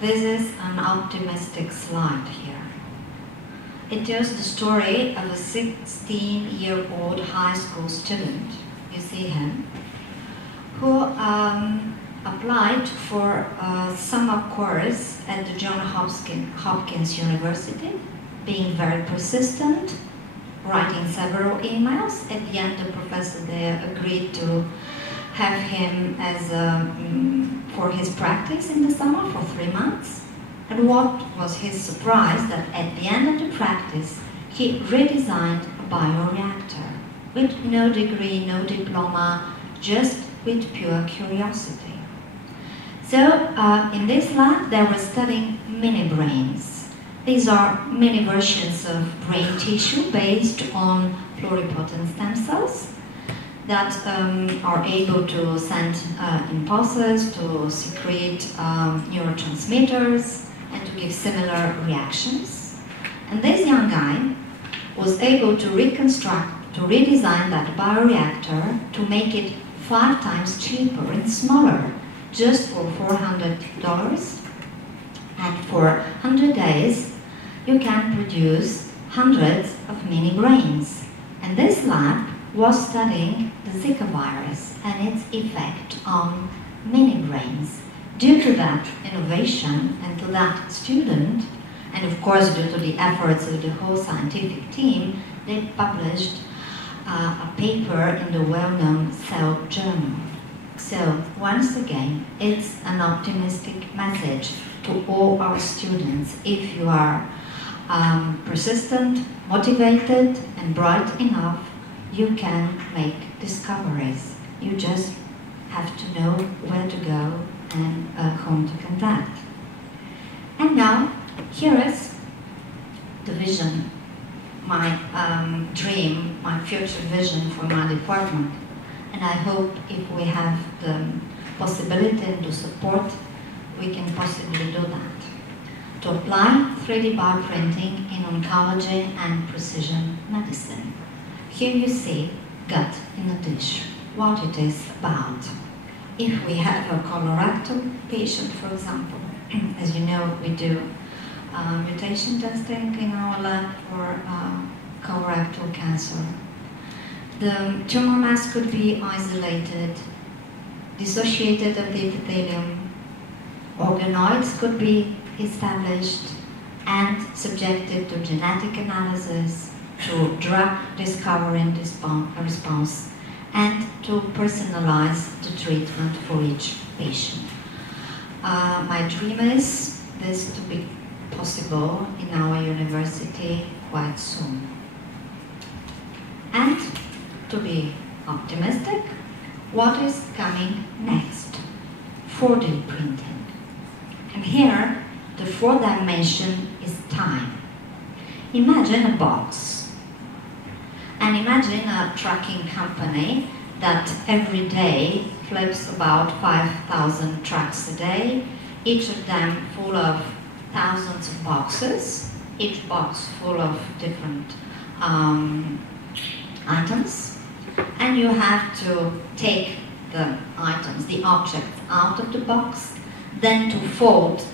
This is an optimistic slide here. It tells the story of a 16-year-old high school student, you see him, who applied for a summer course at the Johns Hopkins University, being very persistent, writing several emails. At the end, the professor there agreed to have him as for his practice in the summer for 3 months. And what was his surprise that at the end of the practice, he redesigned a bioreactor with no degree, no diploma, just with pure curiosity. So in this lab, they were studying mini brains. These are mini versions of brain tissue based on pluripotent stem cells. that are able to send impulses, to secrete neurotransmitters, and to give similar reactions. And this young guy was able to reconstruct, to redesign that bioreactor to make it 5 times cheaper and smaller, just for $400. And for 100 days, you can produce hundreds of mini brains. And this lab was studying the Zika virus and its effect on mini brains. Due to that innovation and to that student, and of course due to the efforts of the whole scientific team, they published a paper in the well-known Cell journal. So once again, it's an optimistic message to all our students. If you are persistent, motivated, and bright enough, you can make discoveries. You just have to know where to go and whom to contact. And now, here is the vision, my dream, my future vision for my department. And I hope if we have the possibility and the support, we can possibly do that. To apply 3D bioprinting in oncology and precision medicine. Here you see gut in a dish, what it is about. If we have a colorectal patient, for example, as you know, we do mutation testing in our lab for colorectal cancer. The tumor mass could be isolated, dissociated of the epithelium, organoids could be established and subjected to genetic analysis, to drug discovery and response, and to personalize the treatment for each patient. My dream is this to be possible in our university quite soon. And to be optimistic, what is coming next? 4D printing. And here, the 4th dimension is time. Imagine a box. And imagine a trucking company that every day flips about 5,000 trucks a day, each of them full of thousands of boxes, each box full of different items. And you have to take the items, the objects out of the box, then to flatten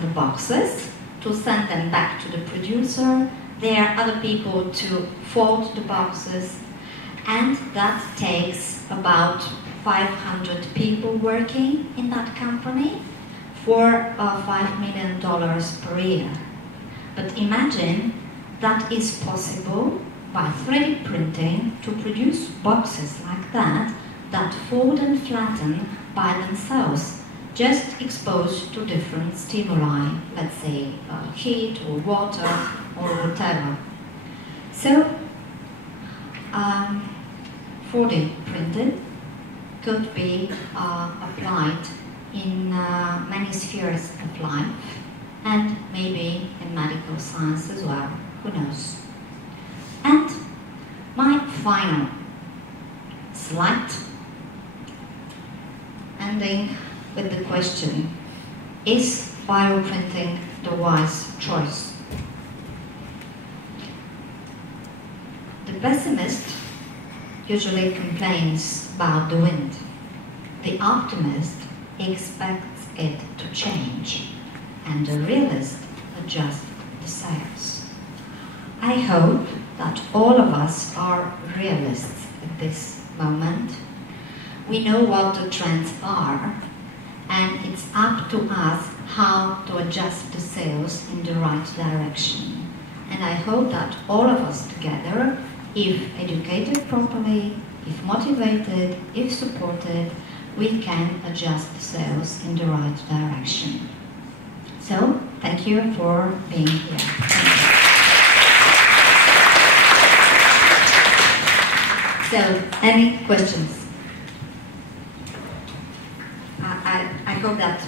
the boxes, to send them back to the producer. There are other people to fold the boxes, and that takes about 500 people working in that company for $5 million per year. But imagine that is possible by 3D printing to produce boxes like that, that fold and flatten by themselves, just exposed to different stimuli, let's say heat or water or whatever. So, 4D printed could be applied in many spheres of life, and maybe in medical science as well, who knows. And my final slide, ending with the question, is bioprinting the wise choice? The pessimist usually complains about the wind. The optimist expects it to change, and the realist adjusts the sails. I hope that all of us are realists at this moment. We know what the trends are, and it's up to us how to adjust the sails in the right direction. And I hope that all of us together, if educated properly, if motivated, if supported, we can adjust the sails in the right direction. So, thank you for being here. So, any questions? I hope that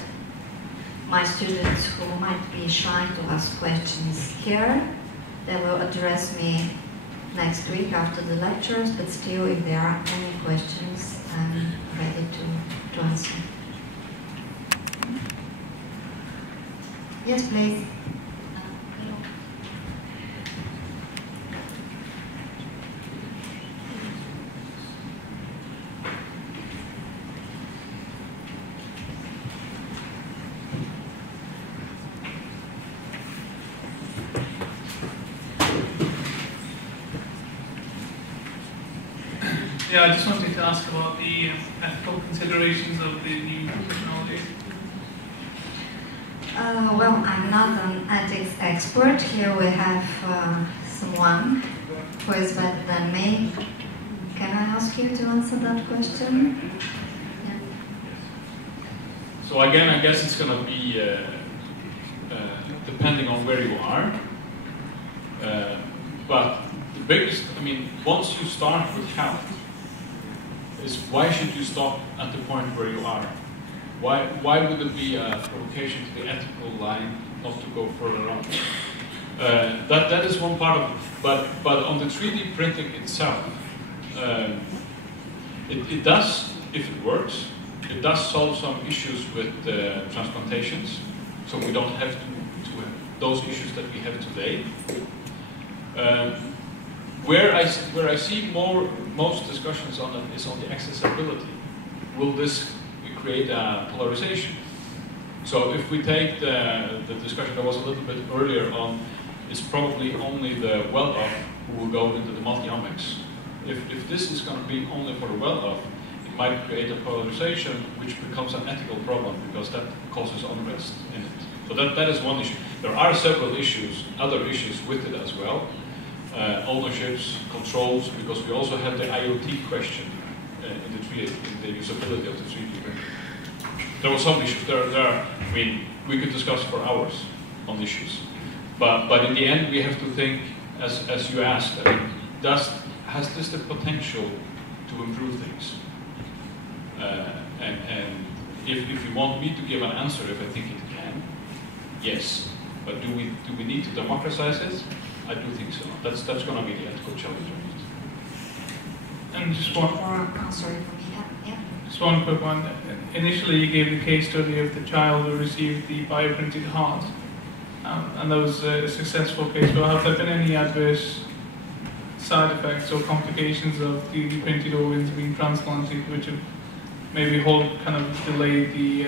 my students who might be shy to ask questions here, they will address me next week after the lectures, but still, if there are any questions, I'm ready to answer. Yes, please. Yeah, I just wanted to ask about the ethical considerations of the new technology. Well, I'm not an ethics expert. Here we have someone who is better than me. Can I ask you to answer that question? Yeah. So again, I guess it's going to be depending on where you are. But the biggest, I mean, once you start with health, is why should you stop at the point where you are? Why would it be a provocation to the ethical line not to go further on? That is one part of it. But on the 3D printing itself, it does, if it works, it does solve some issues with transplantations. So we don't have to have those issues that we have today. Where I see most discussions on it is on the accessibility. Will this create a polarization? So if we take the discussion that was a little bit earlier on, it's probably only the well-off who will go into the multi-omics. If this is going to be only for the well-off, it might create a polarization which becomes an ethical problem because that causes unrest in it. So that is one issue. There are several issues, other issues with it as well. Ownerships, controls, because we also have the IoT question in the usability of the 3D printer. There were some issues. There are, I mean, we could discuss for hours on issues. But in the end, we have to think, as you asked, I mean, has this the potential to improve things? And if you want me to give an answer, if I think it can, yes. But do we need to democratize it? I do think so. That's going to be the ethical challenge. And just one. Just one quick one. Initially, you gave the case study of the child who received the bioprinted heart, and that was a successful case. But have there been any adverse side effects or complications of the printed organs being transplanted, which have maybe kind of delayed the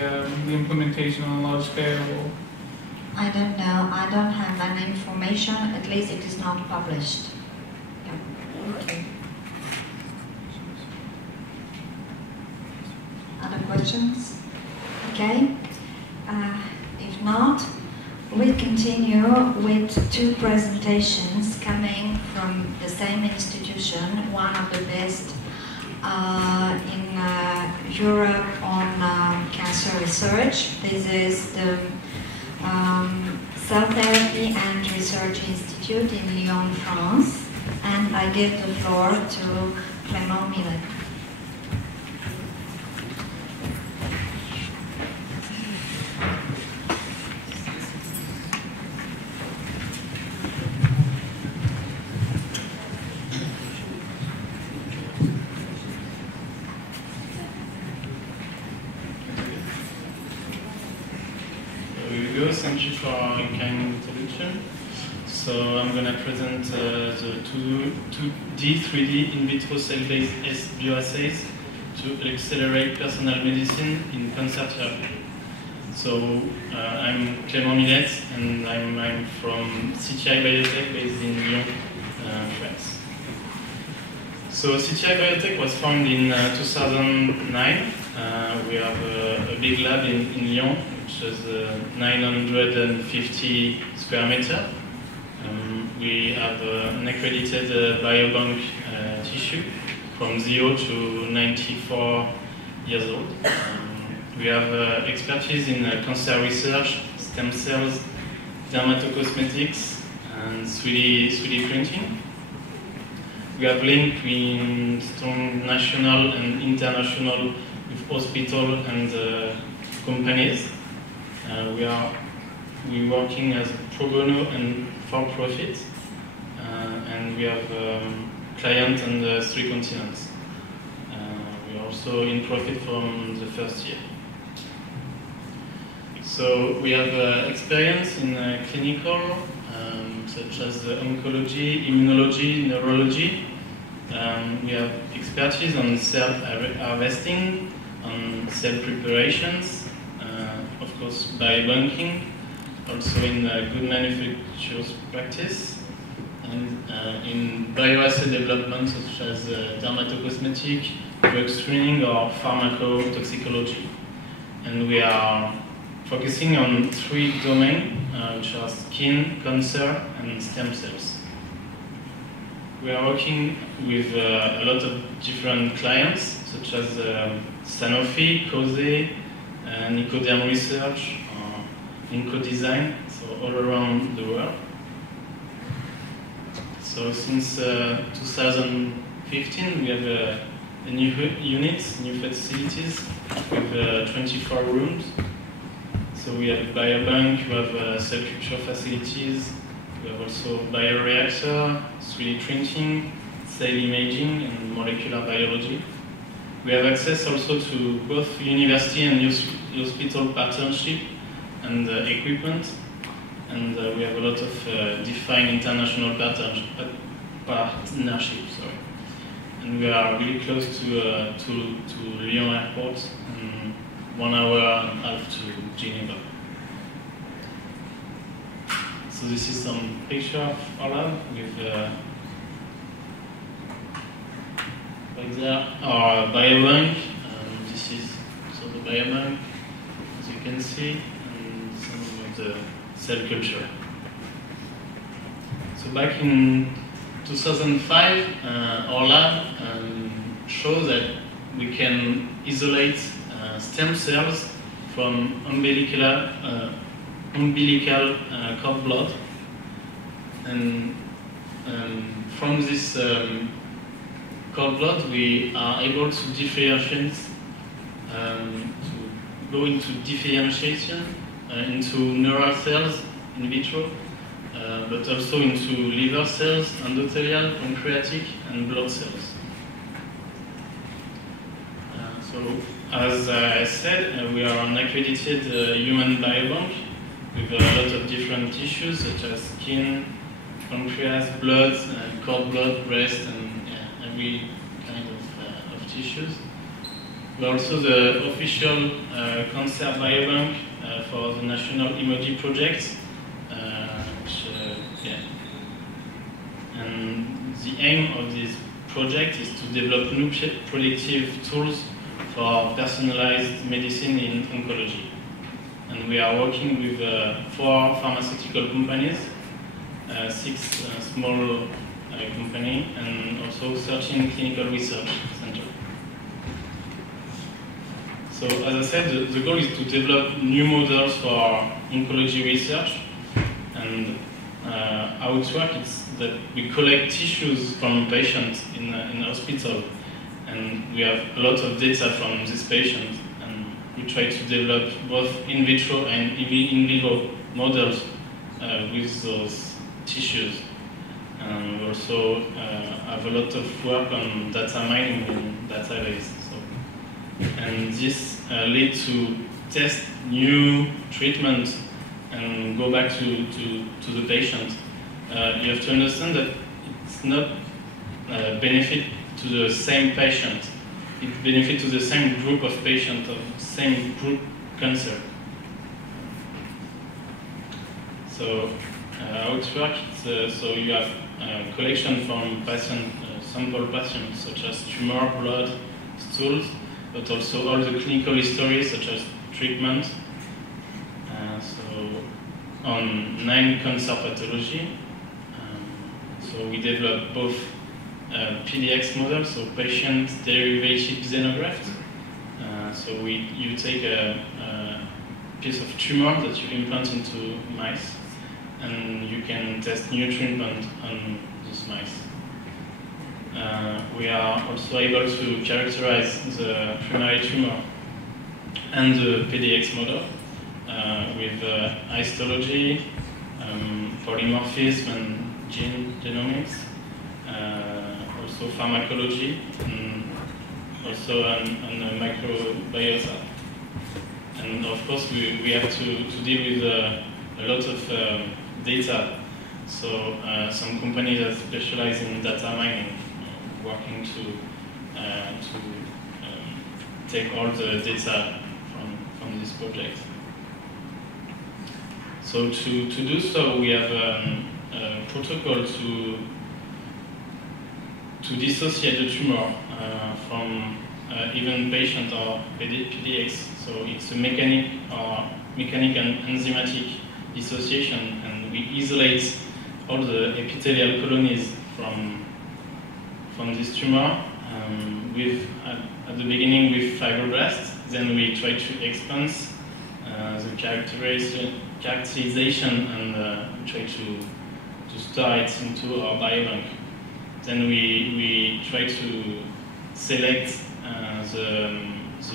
implementation on a large scale? Or I don't know. I don't have any information. At least it is not published. Yeah. Okay. Other questions? Okay. If not, we continue with two presentations coming from the same institution, one of the best in Europe on cancer research. This is the Cell Therapy and Research Institute in Lyon, France, and I give the floor to Clément Millet. Thank you for a kind introduction. So I'm going to present the 2D, 3D in vitro cell-based bioassays to accelerate personal medicine in cancer therapy. So I'm Clément Millet, and I'm from CTI Biotech based in Lyon, France. So CTI Biotech was founded in 2009. We have a big lab in Lyon, which is 950 square meter. We have an accredited biobank tissue from 0 to 94 years old. We have expertise in cancer research, stem cells, dermatocosmetics, and 3D printing. We have link between strong national and international with hospital and companies. We're working as pro bono and for profit. and we have clients on the 3 continents. We are also in profit from the first year. So we have experience in clinical, such as oncology, immunology, neurology. We have expertise on cell harvesting, on cell preparations, of course biobanking, also in good manufacturers practice, and in bioassay development such as dermatocosmetic, drug screening or pharmacotoxicology. And we are focusing on 3 domains, which are skin, cancer, and stem cells. We are working with a lot of different clients, such as Sanofi, Cose, Nicoderm Research, Inco Design, so all around the world. So since 2015, we have new units, new facilities with 24 rooms. So we have a biobank, we have cell culture facilities, we have also bioreactor, 3D printing, cell imaging, and molecular biology. We have access also to both university and hospital partnership and equipment, and we have a lot of defined international partnership. And we are really close to Lyon Airport, and 1 hour and a half to Geneva. So this is some picture of our lab with right there our biobank. This is the biobank, as you can see, and some of the cell culture. So back in 2005, our lab shows that we can isolate stem cells from umbilical cord blood, and from this cord blood we are able to differentiate, to go into differentiation into neural cells in vitro, but also into liver cells, endothelial, pancreatic, and blood cells. So, as I said, we are an accredited human biobank with a lot of different tissues such as skin, pancreas, blood, cord blood, breast, and every kind of tissues. We are also the official cancer biobank for the National Emoji Project, and the aim of this project is to develop new predictive tools for personalized medicine in oncology. And we are working with 4 pharmaceutical companies, 6 small companies, and also 13 clinical research centers. So as I said, the goal is to develop new models for oncology research, and how it works is that we collect tissues from patients in a hospital, and we have a lot of data from these patients, and we try to develop both in vitro and in vivo models with those tissues. And we also have a lot of work on data mining and database. And this leads to test new treatments and go back to the patient. You have to understand that it's not benefit to the same patient. It benefits to the same group of patients of same group cancer. So how it works, so you have collection from patient, sample patients such as tumor, blood, stools, but also all the clinical histories such as treatment. So on 9 cancer pathology. So we develop both PDX models, so patient derivative xenograft. So you take a piece of tumor that you implant into mice, and you can test new treatment on these mice. We are also able to characterize the primary tumor and the PDX model with histology, polymorphism, and gene genomics. also pharmacology, and also on microbiota. And of course, we have to deal with a lot of data. So some companies that specialize in data mining, working to take all the data from this project. So to do so, we have a protocol to dissociate the tumor from even patient or PDX. So it's a mechanical and enzymatic dissociation, and we isolate all the epithelial colonies from this tumor at the beginning with fibroblasts. Then we try to expand the characterization and try to store it into our biobank. Then we try to select the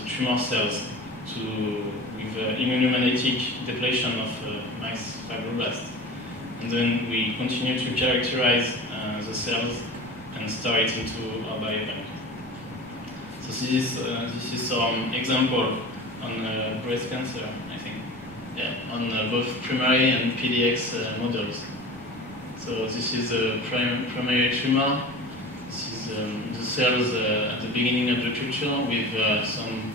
tumor cells with immunomagnetic depletion of mice fibroblasts. And then we continue to characterize the cells and store it into our biobank. So this is some example on breast cancer, I think. Yeah, on both primary and PDX models. So this is a primary tumor. This is the cells at the beginning of the culture with some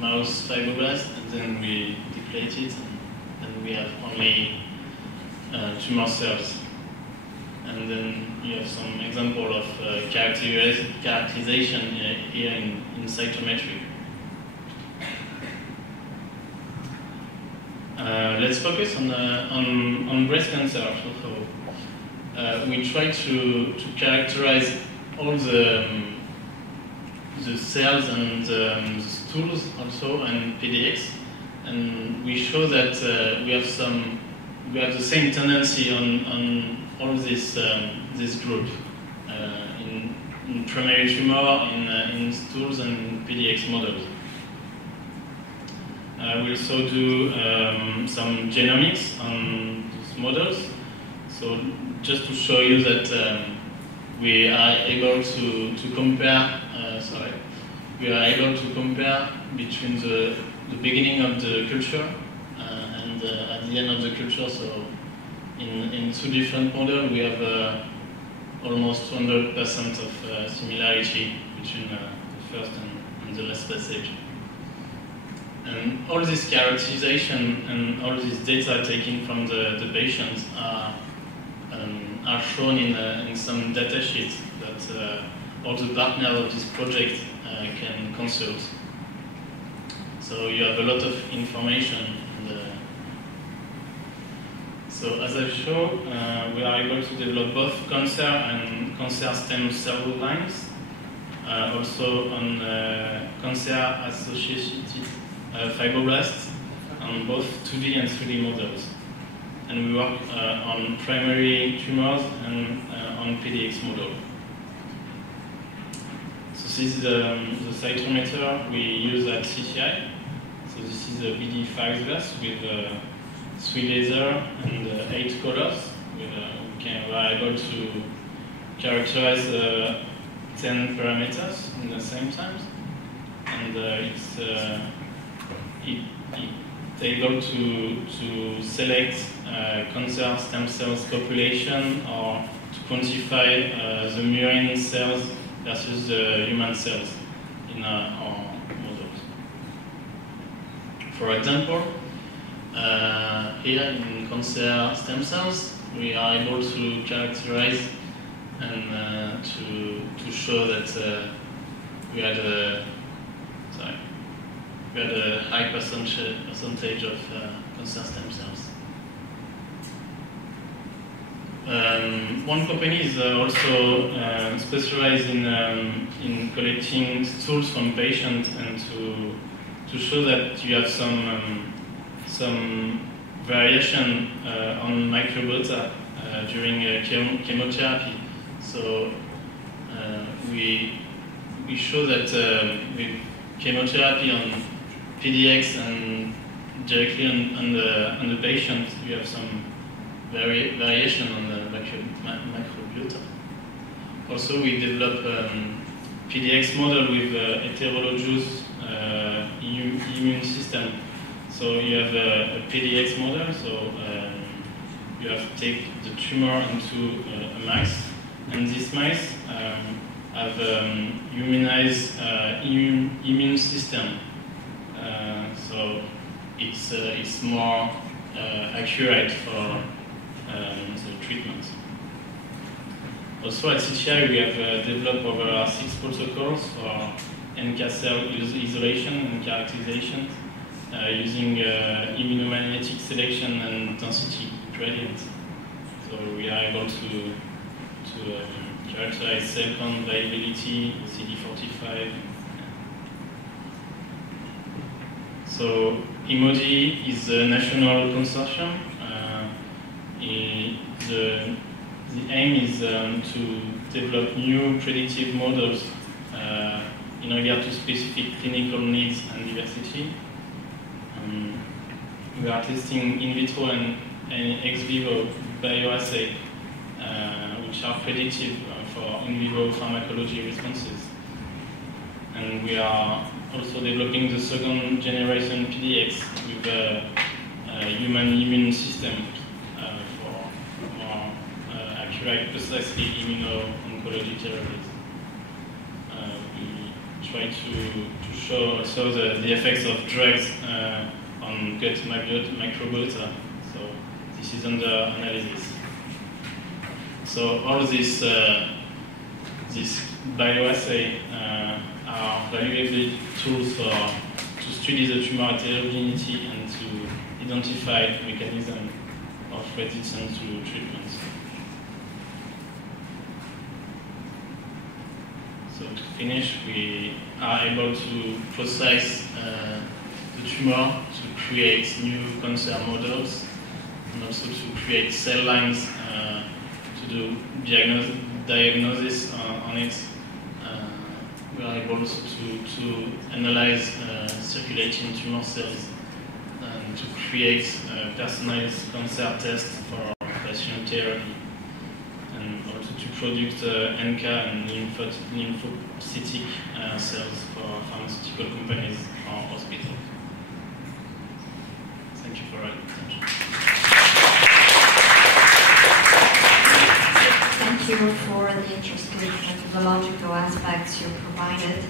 mouse fibroblasts, and then we deplete it, and we have only tumor cells. And then you have some example of characterization here in cytometry. Let's focus on breast cancer. So we try to characterize all the cells and the stools also and PDX, and we show that we have the same tendency on all this group in primary tumor, in stools and PDX models. We also do some genomics on these models. So just to show you that we are able to compare. We are able to compare between the beginning of the culture and at the end of the culture. So in two different models, we have almost 100% of similarity between the first and the last passage. And all this characterization and all this data taken from the patients are shown in some data sheets that all the partners of this project can consult. So you have a lot of information. So as I show, we are able to develop both cancer and cancer stem cell lines, also on cancer-associated fibroblasts on both 2D and 3D models. And we work on primary tumors and on PDX model. So this is the cytometer we use at CTI. So this is a BD5 glass with 3 lasers and 8 colors. We are able to characterize 10 parameters in the same time. And it's able to select cancer stem cells population or to quantify the murine cells versus the human cells in our models. For example, here in cancer stem cells, we are able to characterize and to show that we had a high percentage of cancer stem cells. One company is also specialized in collecting stools from patients and to show that you have some variation on microbiota during chemotherapy. So we show that with chemotherapy on PDX and directly on the patient, you have some variation on the microbiota. also we develop PDX model with heterologous immune system. So you have a PDX model, so you have to take the tumor into a mice, and this mice have humanized immune system. So it's more accurate for the treatment. Also at CTI we have developed over 6 protocols for NK cell isolation and characterization using immunomagnetic selection and density gradient. So we are able to characterize cell count viability, CD45. So IMODI is a national consortium. The aim is to develop new predictive models in regard to specific clinical needs and diversity. We are testing in vitro and ex vivo bioassay, which are predictive for in vivo pharmacology responses. And we are also developing the second generation PDX with a human immune system for more accurate, precisely immuno-oncology therapies. We try to show also the effects of drugs on gut microbiota. So this is under analysis. So all this bioassay are valuable tools to study the tumor heterogeneity and to identify mechanism of resistance to treatments. So to finish, we are able to process the tumor to create new cancer models and also to create cell lines to do diagnosis on it. We are able also to analyze circulating tumor cells and to create personalized cancer tests for patient therapy, and also to produce NK and lymphocytic cells for pharmaceutical companies or hospitals. Thank you for your attention. Thank you for the interesting methodological aspects you provided.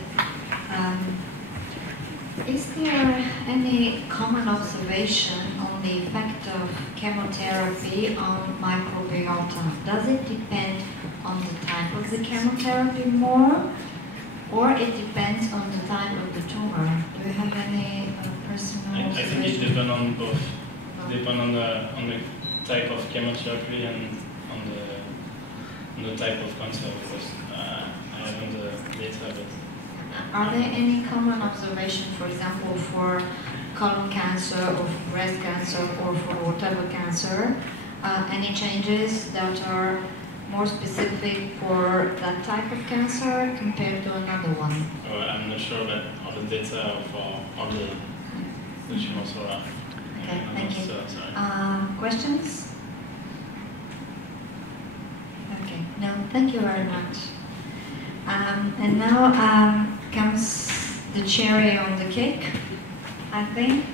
Is there any common observation on the effect of chemotherapy on microbiota? Does it depend on the type of the chemotherapy more, or it depends on the type of the tumor? Do you have any personal observation? I think it depends on both. It depends on the type of chemotherapy and on the type of cancer, because I haven't the data, but are there any common observation, for example, for colon cancer or for breast cancer or for whatever cancer? Any changes that are more specific for that type of cancer compared to another one? I'm not sure that all the data for all the tumors are. Okay, thank you. Sorry. Questions? Okay, no, thank you very much. And now comes the cherry on the cake, I think.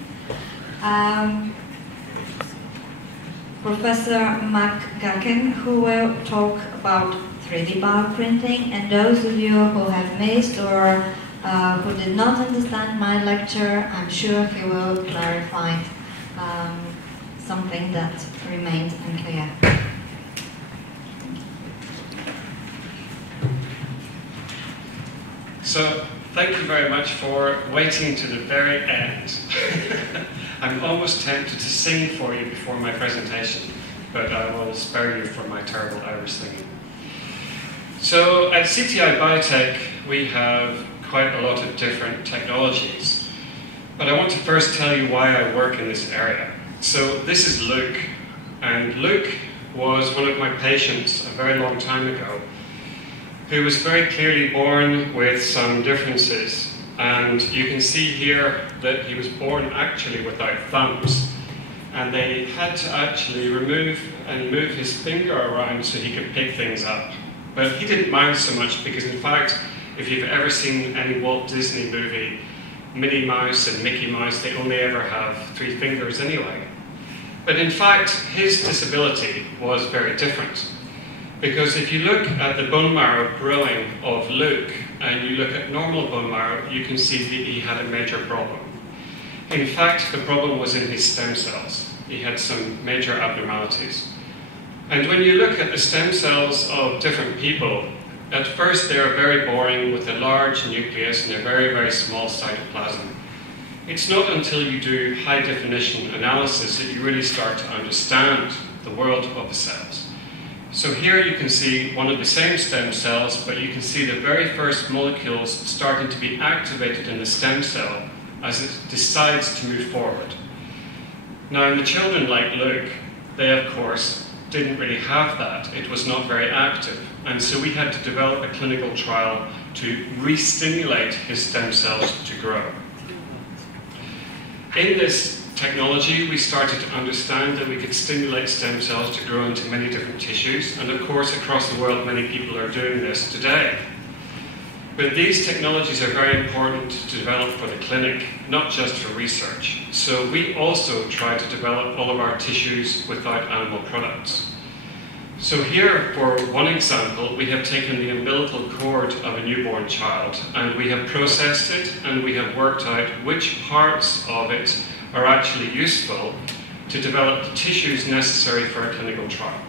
Professor Mark Gacken, who will talk about 3D bioprinting, and those of you who have missed or who did not understand my lecture, I'm sure he will clarify something that remained unclear. So, thank you very much for waiting to the very end. I'm almost tempted to sing for you before my presentation, but I will spare you from my terrible Irish singing. So, at CTI Biotech, we have quite a lot of different technologies, but I want to first tell you why I work in this area. So, this is Luke, and Luke was one of my patients a very long time ago, who was very clearly born with some differences. And you can see here that he was born actually without thumbs. And they had to actually remove and move his finger around so he could pick things up. But he didn't mind so much because, in fact, if you've ever seen any Walt Disney movie, Minnie Mouse and Mickey Mouse, they only ever have 3 fingers anyway. But in fact, his disability was very different. Because if you look at the bone marrow growing of Luke, and you look at normal bone marrow, you can see that he had a major problem. In fact, the problem was in his stem cells. He had some major abnormalities. And when you look at the stem cells of different people, at first they are very boring with a large nucleus and a very, very small cytoplasm. It's not until you do high definition analysis that you really start to understand the world of the cells. So here you can see one of the same stem cells, but you can see the very first molecules starting to be activated in the stem cell as it decides to move forward. Now in the children like Luke, they of course didn't really have that. It was not very active. And so we had to develop a clinical trial to re-stimulate his stem cells to grow. In this technology, we started to understand that we could stimulate stem cells to grow into many different tissues. And of course, across the world, many people are doing this today. But these technologies are very important to develop for the clinic, not just for research. So we also try to develop all of our tissues without animal products. So here, for one example, we have taken the umbilical cord of a newborn child and we have processed it and we have worked out which parts of it are actually useful to develop the tissues necessary for a clinical trial.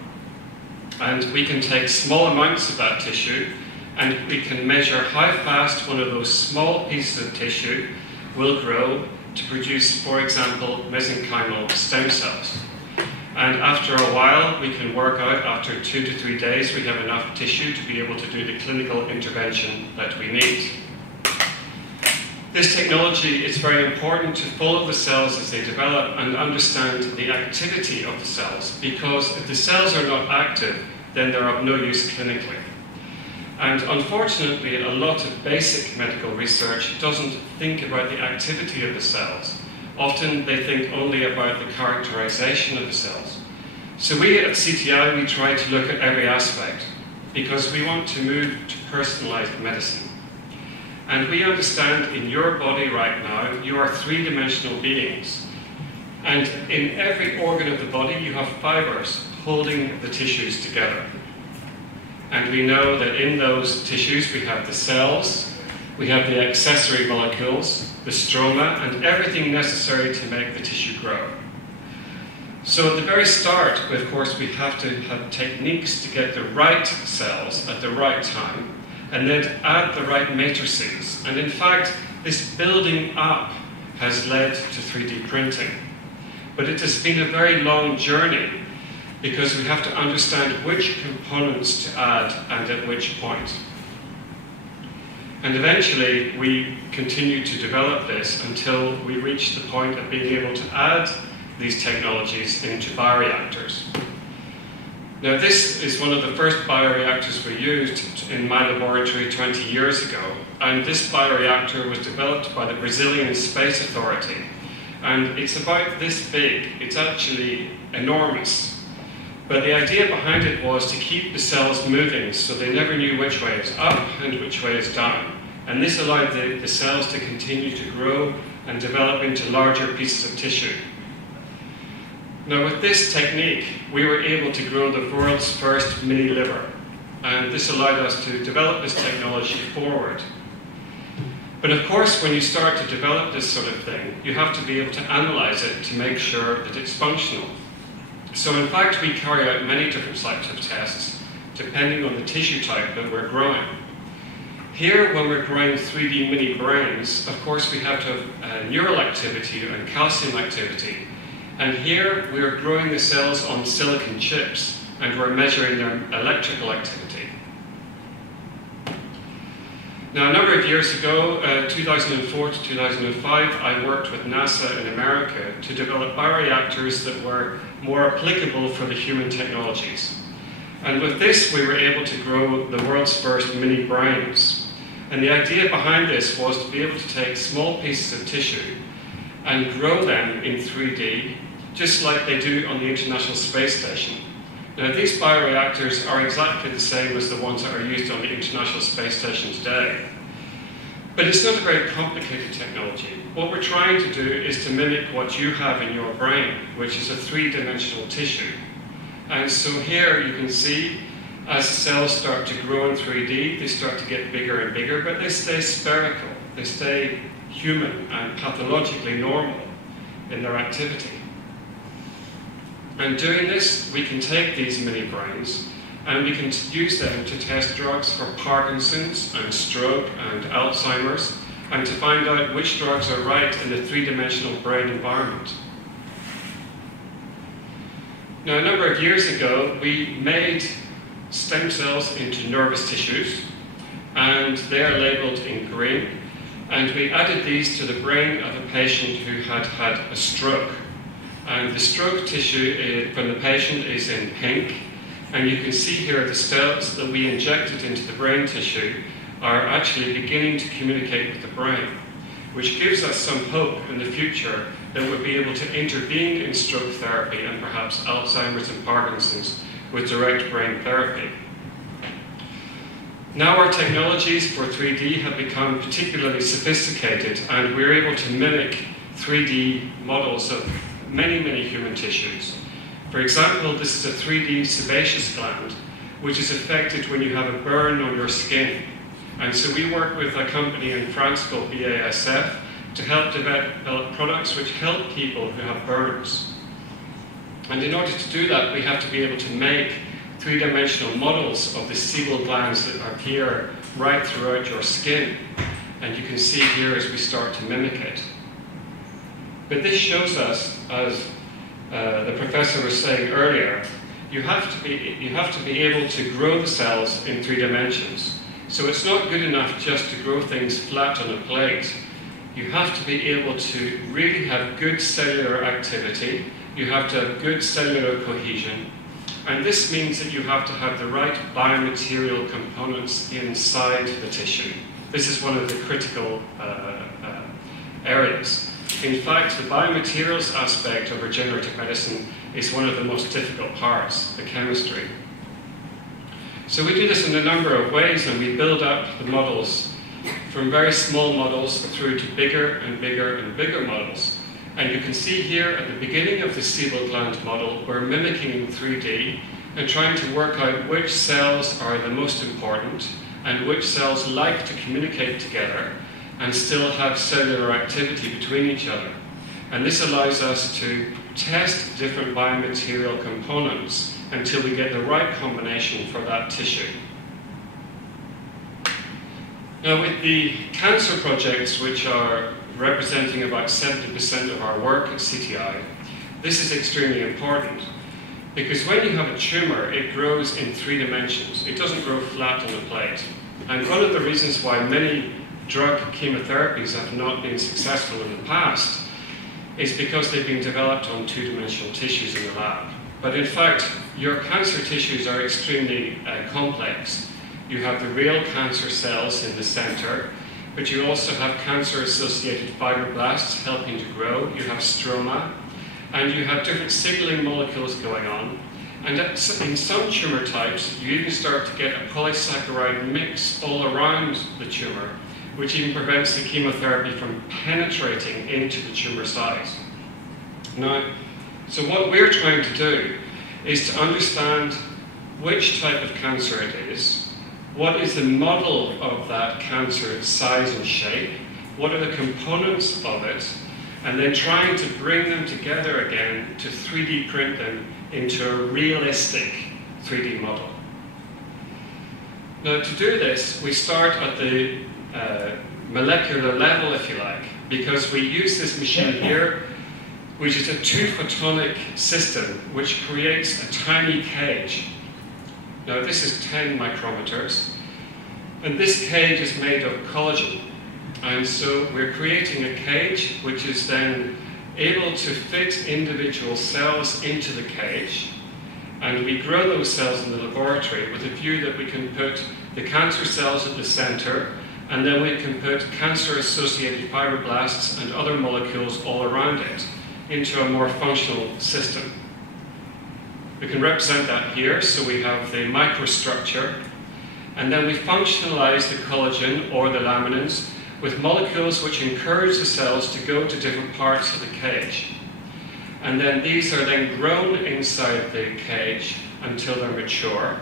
And we can take small amounts of that tissue and we can measure how fast one of those small pieces of tissue will grow to produce, for example, mesenchymal stem cells. And after a while, we can work out, after 2 to 3 days, we have enough tissue to be able to do the clinical intervention that we need. This technology is very important to follow the cells as they develop and understand the activity of the cells, because if the cells are not active, then they're of no use clinically. And unfortunately, a lot of basic medical research doesn't think about the activity of the cells. Often they think only about the characterization of the cells. So we at CTI, we try to look at every aspect because we want to move to personalized medicine. And we understand in your body right now, you are 3-dimensional beings. And in every organ of the body, you have fibers holding the tissues together. And we know that in those tissues we have the cells, we have the accessory molecules, the stroma, and everything necessary to make the tissue grow. So at the very start, of course, we have to have techniques to get the right cells at the right time, and then add the right matrices. And in fact, this building up has led to 3D printing. But it has been a very long journey, because we have to understand which components to add and at which point. And eventually we continued to develop this until we reached the point of being able to add these technologies into bioreactors. Now this is one of the first bioreactors we used in my laboratory 20 years ago, and this bioreactor was developed by the Brazilian Space Authority. And it's about this big, it's actually enormous. But the idea behind it was to keep the cells moving so they never knew which way is up and which way is down. And this allowed the cells to continue to grow and develop into larger pieces of tissue. Now with this technique, we were able to grow the world's first mini liver. And this allowed us to develop this technology forward. But of course, when you start to develop this sort of thing, you have to be able to analyze it to make sure that it's functional. So in fact, we carry out many different types of tests, depending on the tissue type that we're growing. Here, when we're growing 3D mini brains, of course we have to have neural activity and calcium activity. And here, we're growing the cells on silicon chips, and we're measuring their electrical activity. Now, a number of years ago, 2004 to 2005, I worked with NASA in America to develop bioreactors that were more applicable for the human technologies. And with this, we were able to grow the world's first mini brains. And the idea behind this was to be able to take small pieces of tissue and grow them in 3D, just like they do on the International Space Station. Now, these bioreactors are exactly the same as the ones that are used on the International Space Station today. But it's not a very complicated technology. What we're trying to do is to mimic what you have in your brain, which is a three-dimensional tissue. And so here you can see, as the cells start to grow in 3D, they start to get bigger and bigger, but they stay spherical. They stay human and pathologically normal in their activity. And doing this, we can take these mini brains and we can use them to test drugs for Parkinson's and stroke and Alzheimer's, and to find out which drugs are right in the three-dimensional brain environment. Now, a number of years ago, we made stem cells into nervous tissues, and they are labelled in green, and we added these to the brain of a patient who had had a stroke. And the stroke tissue from the patient is in pink, and you can see here the cells that we injected into the brain tissue are actually beginning to communicate with the brain, which gives us some hope in the future that we'll be able to intervene in stroke therapy and perhaps Alzheimer's and Parkinson's with direct brain therapy. Now our technologies for 3D have become particularly sophisticated, and we're able to mimic 3D models of many, many human tissues. For example, this is a 3D sebaceous gland, which is affected when you have a burn on your skin. And so we work with a company in France called BASF to help develop products which help people who have burns. And in order to do that, we have to be able to make three-dimensional models of the sebal glands that appear right throughout your skin. And you can see here as we start to mimic it. But this shows us, as the professor was saying earlier, you have to be able to grow the cells in 3 dimensions. So it's not good enough just to grow things flat on a plate. You have to be able to really have good cellular activity. You have to have good cellular cohesion. And this means that you have to have the right biomaterial components inside the tissue. This is one of the critical areas. In fact, the biomaterials aspect of regenerative medicine is one of the most difficult parts, the chemistry. So we do this in a number of ways, and we build up the models from very small models through to bigger and bigger and bigger models. And you can see here at the beginning of the sebal gland model, we're mimicking in 3D and trying to work out which cells are the most important and which cells like to communicate together and still have cellular activity between each other. And this allows us to test different biomaterial components until we get the right combination for that tissue. Now, with the cancer projects, which are representing about 70% of our work at CTI, this is extremely important, because when you have a tumour, it grows in 3 dimensions. It doesn't grow flat on a plate. And one of the reasons why many drug chemotherapies have not been successful in the past is because they've been developed on 2-dimensional tissues in the lab. But in fact, your cancer tissues are extremely complex. You have the real cancer cells in the center, but you also have cancer-associated fibroblasts helping to grow. You have stroma, and you have different signaling molecules going on. And in some tumor types, you even start to get a polysaccharide mix all around the tumor, which even prevents the chemotherapy from penetrating into the tumor site. Now, so what we're trying to do is to understand which type of cancer it is, what is the model of that cancer size and shape, what are the components of it, and then trying to bring them together again to 3D print them into a realistic 3D model. Now, to do this, we start at the molecular level, if you like, because we use this machine here, which is a 2-photonic system, which creates a tiny cage. Now, this is 10 micrometers, and this cage is made of collagen. And so we're creating a cage which is then able to fit individual cells into the cage, and we grow those cells in the laboratory with a view that we can put the cancer cells at the center, and then we can put cancer-associated fibroblasts and other molecules all around it into a more functional system. We can represent that here, so we have the microstructure, and then we functionalize the collagen or the laminins with molecules which encourage the cells to go to different parts of the cage. And then these are then grown inside the cage until they're mature.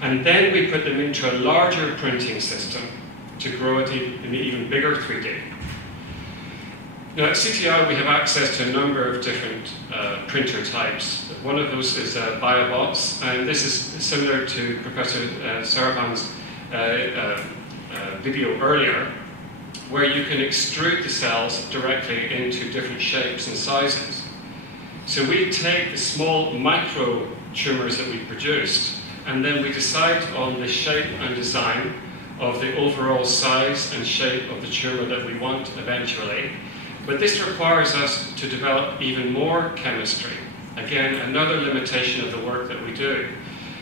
And then we put them into a larger printing system to grow it in even bigger 3D. Now at CTI we have access to a number of different printer types. One of those is BioBots, and this is similar to Professor Saravan's video earlier, where you can extrude the cells directly into different shapes and sizes. So we take the small micro tumours that we produced, and then we decide on the shape and design of the overall size and shape of the tumour that we want eventually. But this requires us to develop even more chemistry. Again, another limitation of the work that we do.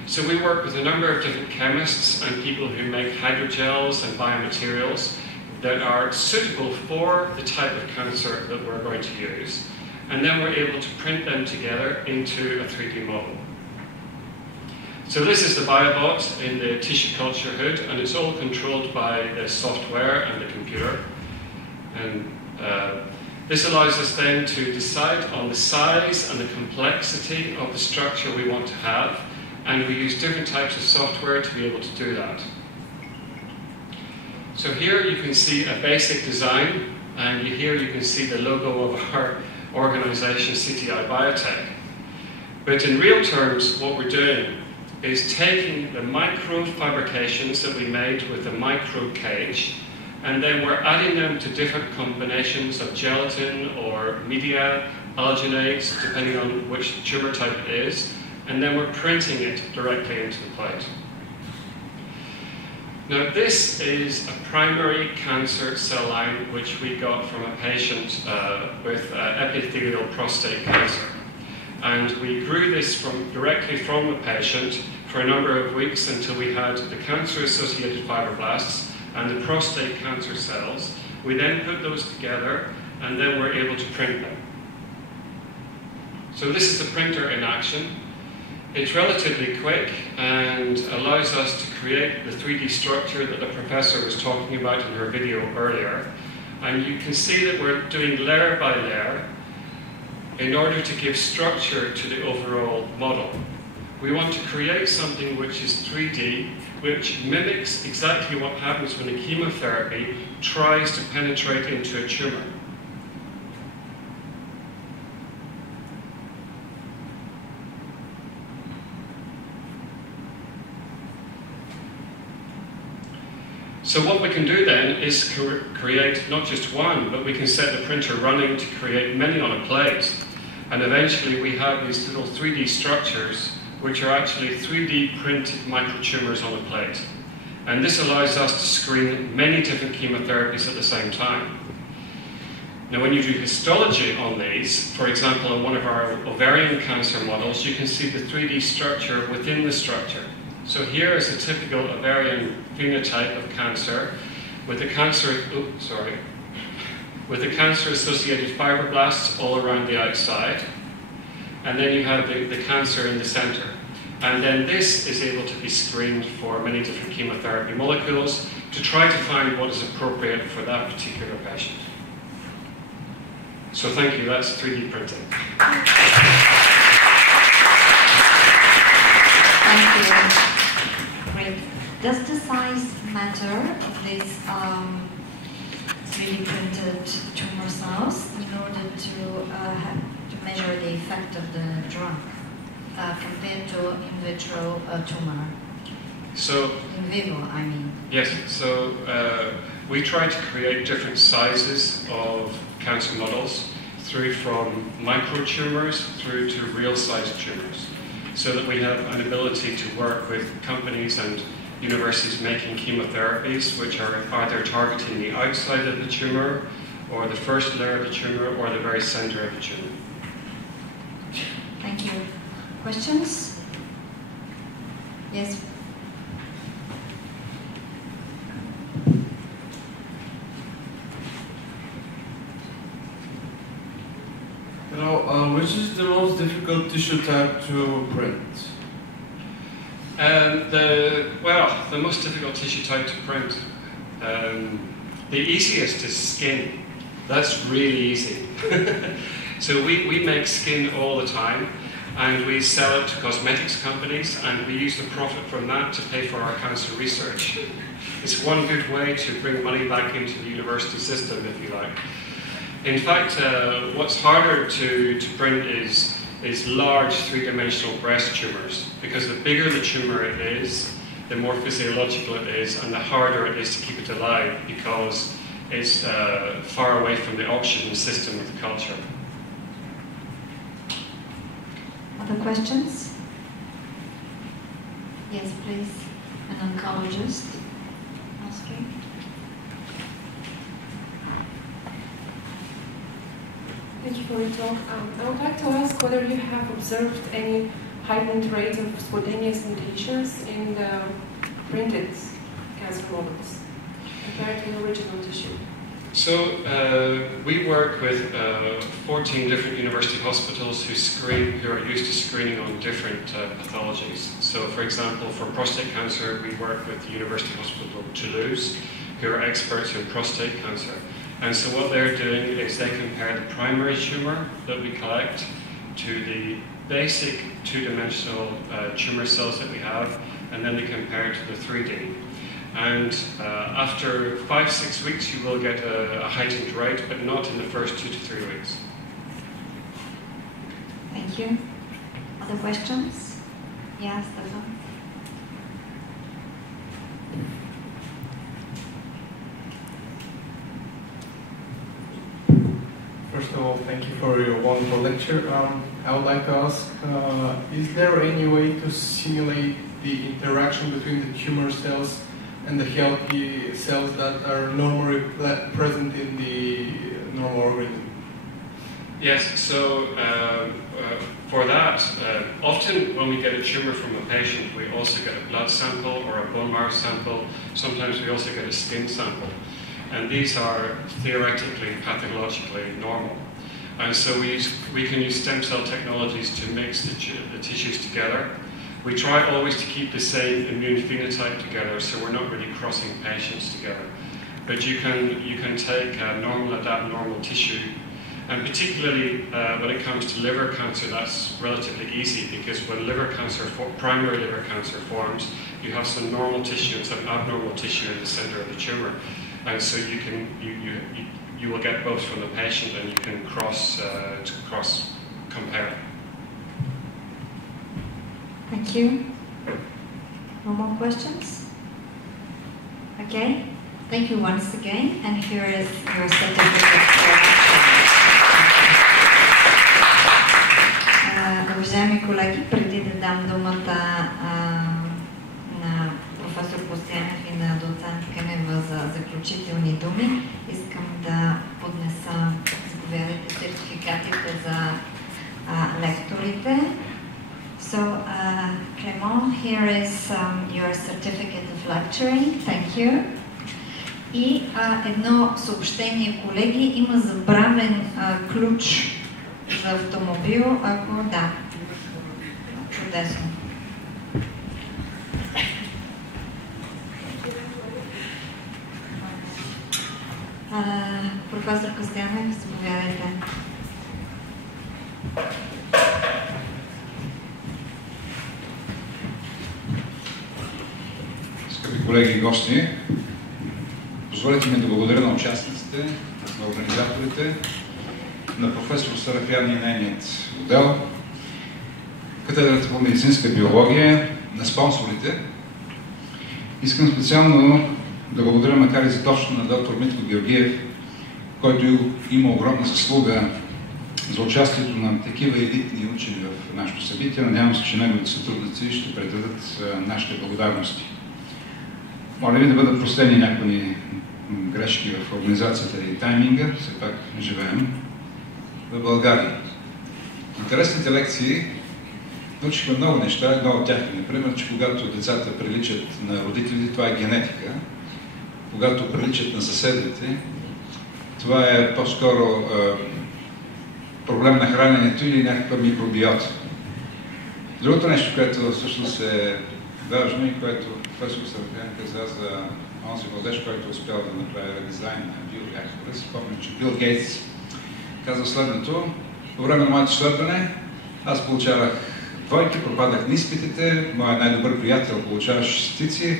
So we work with a number of different chemists and people who make hydrogels and biomaterials that are suitable for the type of cancer that we're going to use. And then we're able to print them together into a 3D model. So this is the BioBot in the tissue culture hood, and it's all controlled by the software and the computer. And this allows us then to decide on the size and the complexity of the structure we want to have, and we use different types of software to be able to do that. So here you can see a basic design, and here you can see the logo of our organization, CTI Biotech. But in real terms, what we're doing is taking the micro fabrications that we made with the micro cage, and then we're adding them to different combinations of gelatin or media, alginates, depending on which tumor type it is, and then we're printing it directly into the plate. Now this is a primary cancer cell line which we got from a patient with epithelial prostate cancer. And we grew this directly from the patient for a number of weeks until we had the cancer-associated fibroblasts and the prostate cancer cells. We then put those together and then we're able to print them. So this is the printer in action. It's relatively quick and allows us to create the 3D structure that the professor was talking about in her video earlier. And you can see that we're doing layer by layer in order to give structure to the overall model. We want to create something which is 3D, which mimics exactly what happens when a chemotherapy tries to penetrate into a tumor. So what we can do then is create not just one, but we can set the printer running to create many on a plate. And eventually we have these little 3D structures which are actually 3D printed microtumors on a plate. And this allows us to screen many different chemotherapies at the same time. Now when you do histology on these, for example on one of our ovarian cancer models, you can see the 3D structure within the structure. So here is a typical ovarian phenotype of cancer with the cancer-associated fibroblasts all around the outside. And then you have the cancer in the center. And then this is able to be screened for many different chemotherapy molecules to try to find what is appropriate for that particular patient. So thank you, that's 3D printing. Thank you. Great. Does the size matter of these 3D printed tumor cells in order to measure the effect of the drug compared to in vitro tumor? So, in vivo, I mean. Yes, so we try to create different sizes of cancer models through from microtumors through to real-sized tumors, so that we have an ability to work with companies and universities making chemotherapies which are either targeting the outside of the tumor or the first layer of the tumor or the very center of the tumor. Thank you. Questions? Yes. Which is is the most difficult tissue type to print? The most difficult tissue type to print. The easiest is skin. That's really easy. So we make skin all the time, and we sell it to cosmetics companies, and we use the profit from that to pay for our cancer research. It's one good way to bring money back into the university system, if you like. In fact, what's harder to print is large three-dimensional breast tumours, because the bigger the tumour it is, the more physiological it is, and the harder it is to keep it alive, because it's far away from the oxygen system of the culture. Other questions? Yes, please. An oncologist asking. Thank you for your talk. I would like to ask whether you have observed any heightened rate of spontaneous mutations in the printed cancer models compared to the original tissue. So we work with 14 different university hospitals who are used to screening on different pathologies. So for example, for prostate cancer, we work with the University Hospital of Toulouse, who are experts in prostate cancer. And so what they're doing is they compare the primary tumour that we collect to the basic two-dimensional tumour cells that we have, and then they compare it to the 3D. And after 5-6 weeks, you will get a heightened rate, but not in the first 2 to 3 weeks. Thank you. Other questions? Yes, Stefan. First of all, thank you for your wonderful lecture. I would like to ask, is there any way to simulate the interaction between the tumor cells and the healthy cells that are normally present in the normal organism? Yes, so for that, often when we get a tumour from a patient, we also get a blood sample or a bone marrow sample. Sometimes we also get a skin sample. And these are theoretically and pathologically normal. And so we can use stem cell technologies to mix the tissues together. We try always to keep the same immune phenotype together, so we're not really crossing patients together. But you can take normal and abnormal tissue, and particularly when it comes to liver cancer, that's relatively easy, because when primary liver cancer forms, you have some normal tissue and some abnormal tissue in the center of the tumor. And so you will get both from the patient, and you can cross compare. Thank you. No more questions? Okay. Thank you once again, and here is your certificate. Уважаеми колеги, преди да дам думата на професор Костянев и на доцент Кънева за заключителни думи, искам да поднеса, заповядайте, сертификатите за лекторите. So, Clément, here is your certificate of lecturing. Thank you. И едно съобщение, колеги, има забравен ключ за автомобил, ако да. Чудесно. Професор Костянев, заповядайте. Скъпи колеги и гости, позволете ми да благодаря на участниците, на организаторите, на професор Сарафян и нейният отдел, катедрата по медицинска биология, на спонсорите. Искам специално да благодаря, макар и за точно, на доктор Митко Георгиев, който има огромна заслуга за участието на такива елитни учени в нашето събитие. Надявам се, че неговите сътрудници ще предадат нашите благодарности. Моля ви да бъдат простени някои грешки в организацията и тайминга, все пак живеем в България. Интересните лекции научихме много неща. Едно от тях е, например, че когато децата приличат на родителите, това е генетика. Когато приличат на съседите, това е по-скоро проблем на храненето или някаква микробиота. Другото нещо, което всъщност е важно и което професор Сарапян каза за онзи младеж, който успял да направи редизайн на биореактора, си помня, че Бил Гейтс каза следното: по време на моето изследване аз получавах двойки, пропадах на изпитите, моят най-добър приятел получаваше шестици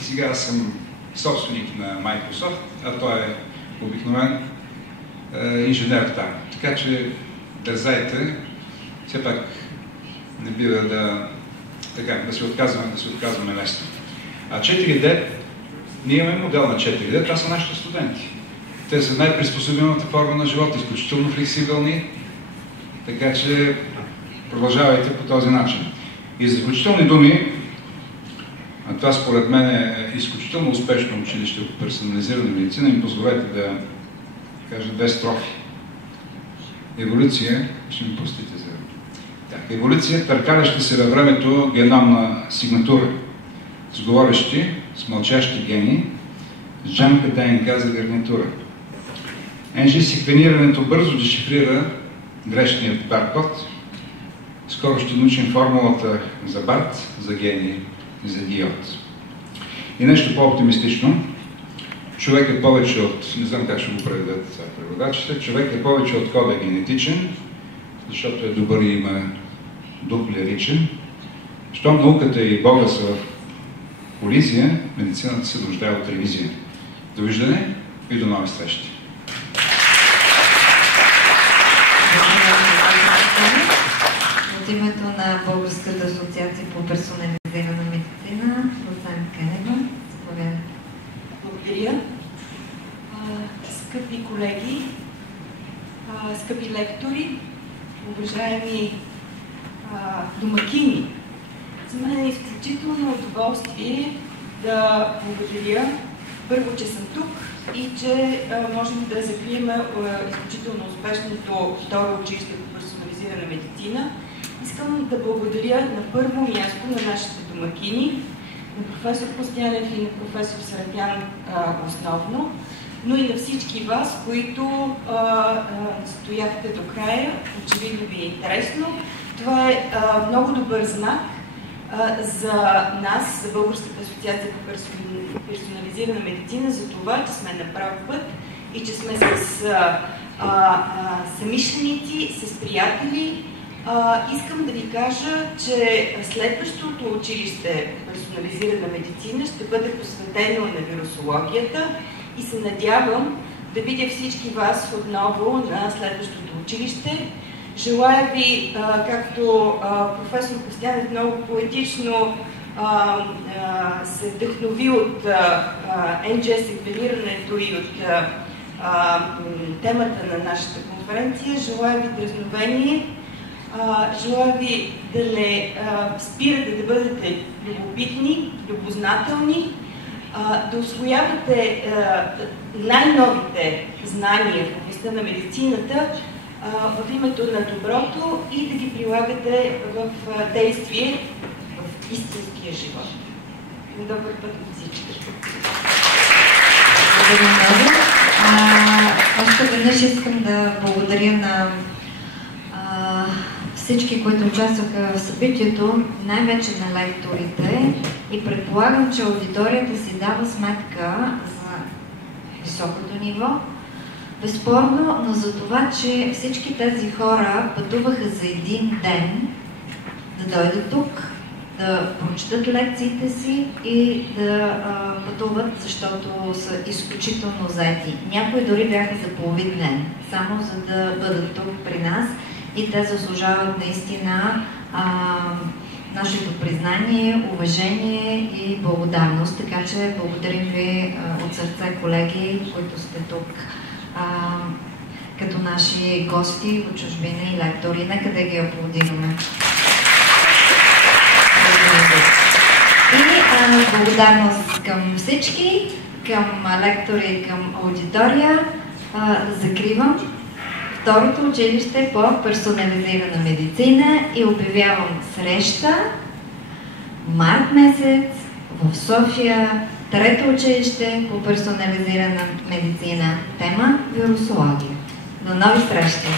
и сега аз съм собственик на Microsoft, а той е обикновен инженер там. Така че дързайте, все пак не бива да се отказваме лесно. А 4D, ние имаме модел на 4D, това са нашите студенти. Те са най-приспособената форма на живота, изключително флексибилни, така че продължавайте по този начин. И за заключителни думи, а това според мен е изключително успешно училище по персонализирана медицина, им позволете да кажа 2 строфи. Еволюция, ще ми простите за еволюция, търкаляща се във времето геномна сигнатура, с говорещи, с мълчащи гени, с джамка ДНК за гарнитура. NG-секвенирането бързо дешифрира грешният баркод. Скоро ще научим формулата за Барт, за гени и за диод. И нещо по-оптимистично. Човек е повече от, не знам как ще го преведат преводачите, човек е повече от кода генетичен, защото е добър и има дух лиричен. Щом науката и Бога са в колизия, медицината се нуждае от ревизия. Довиждане и до нови срещи! От името на Българската асоциация по персонализирана медицина, доцент Кенева, заповядайте. Благодаря. Скъпи колеги, скъпи лектори, уважаеми домакини, за мен е изключително удоволствие да благодаря първо, че съм тук и че можем да закрием изключително успешното второ училище по персонализирана медицина. Искам да благодаря на първо място на нашите домакини, на професор Костянев и на професор Сарапян основно, но и на всички вас, които стояхте до края. Очевидно ви е интересно. Това е много добър знак за нас, за Българската асоциация по персонализирана медицина, за това, че сме на прав път и че сме с самишленици, с приятели. Искам да ви кажа, че следващото училище по персонализирана медицина ще бъде посветено на вирусологията и се надявам да видя всички вас отново на следващото училище. Желая ви, както професор Костянев много поетично се вдъхнови от NG-секвенирането и от темата на нашата конференция, желая ви дръзновение, желая ви да не спирате да бъдете любопитни, любознателни, да усвоявате най-новите знания в областта на медицината в името на доброто и да ги прилагате в действие в истинския живот. Добър път от всички! Благодаря много. Още веднъж искам да благодаря на всички, които участваха в събитието, най-вече на лекторите, и предполагам, че аудиторията си дава сметка за високото ниво. Безспорно, но за това, че всички тези хора пътуваха за един ден да дойдат тук, да прочитат лекциите си и да пътуват, защото са изключително заети. Някои дори бяха за половин ден, само за да бъдат тук при нас, и те заслужават наистина нашето признание, уважение и благодарност. Така че благодарим ви от сърце, колеги, които сте тук като наши гости от чужбина и лектори. Нека да ги аплодираме. И благодарност към всички, към лектори и към аудитория. Закривам второто училище по персонализирана медицина и обявявам среща март месец в София, трето училище по персонализирана медицина, тема вирусология. До нови срещи!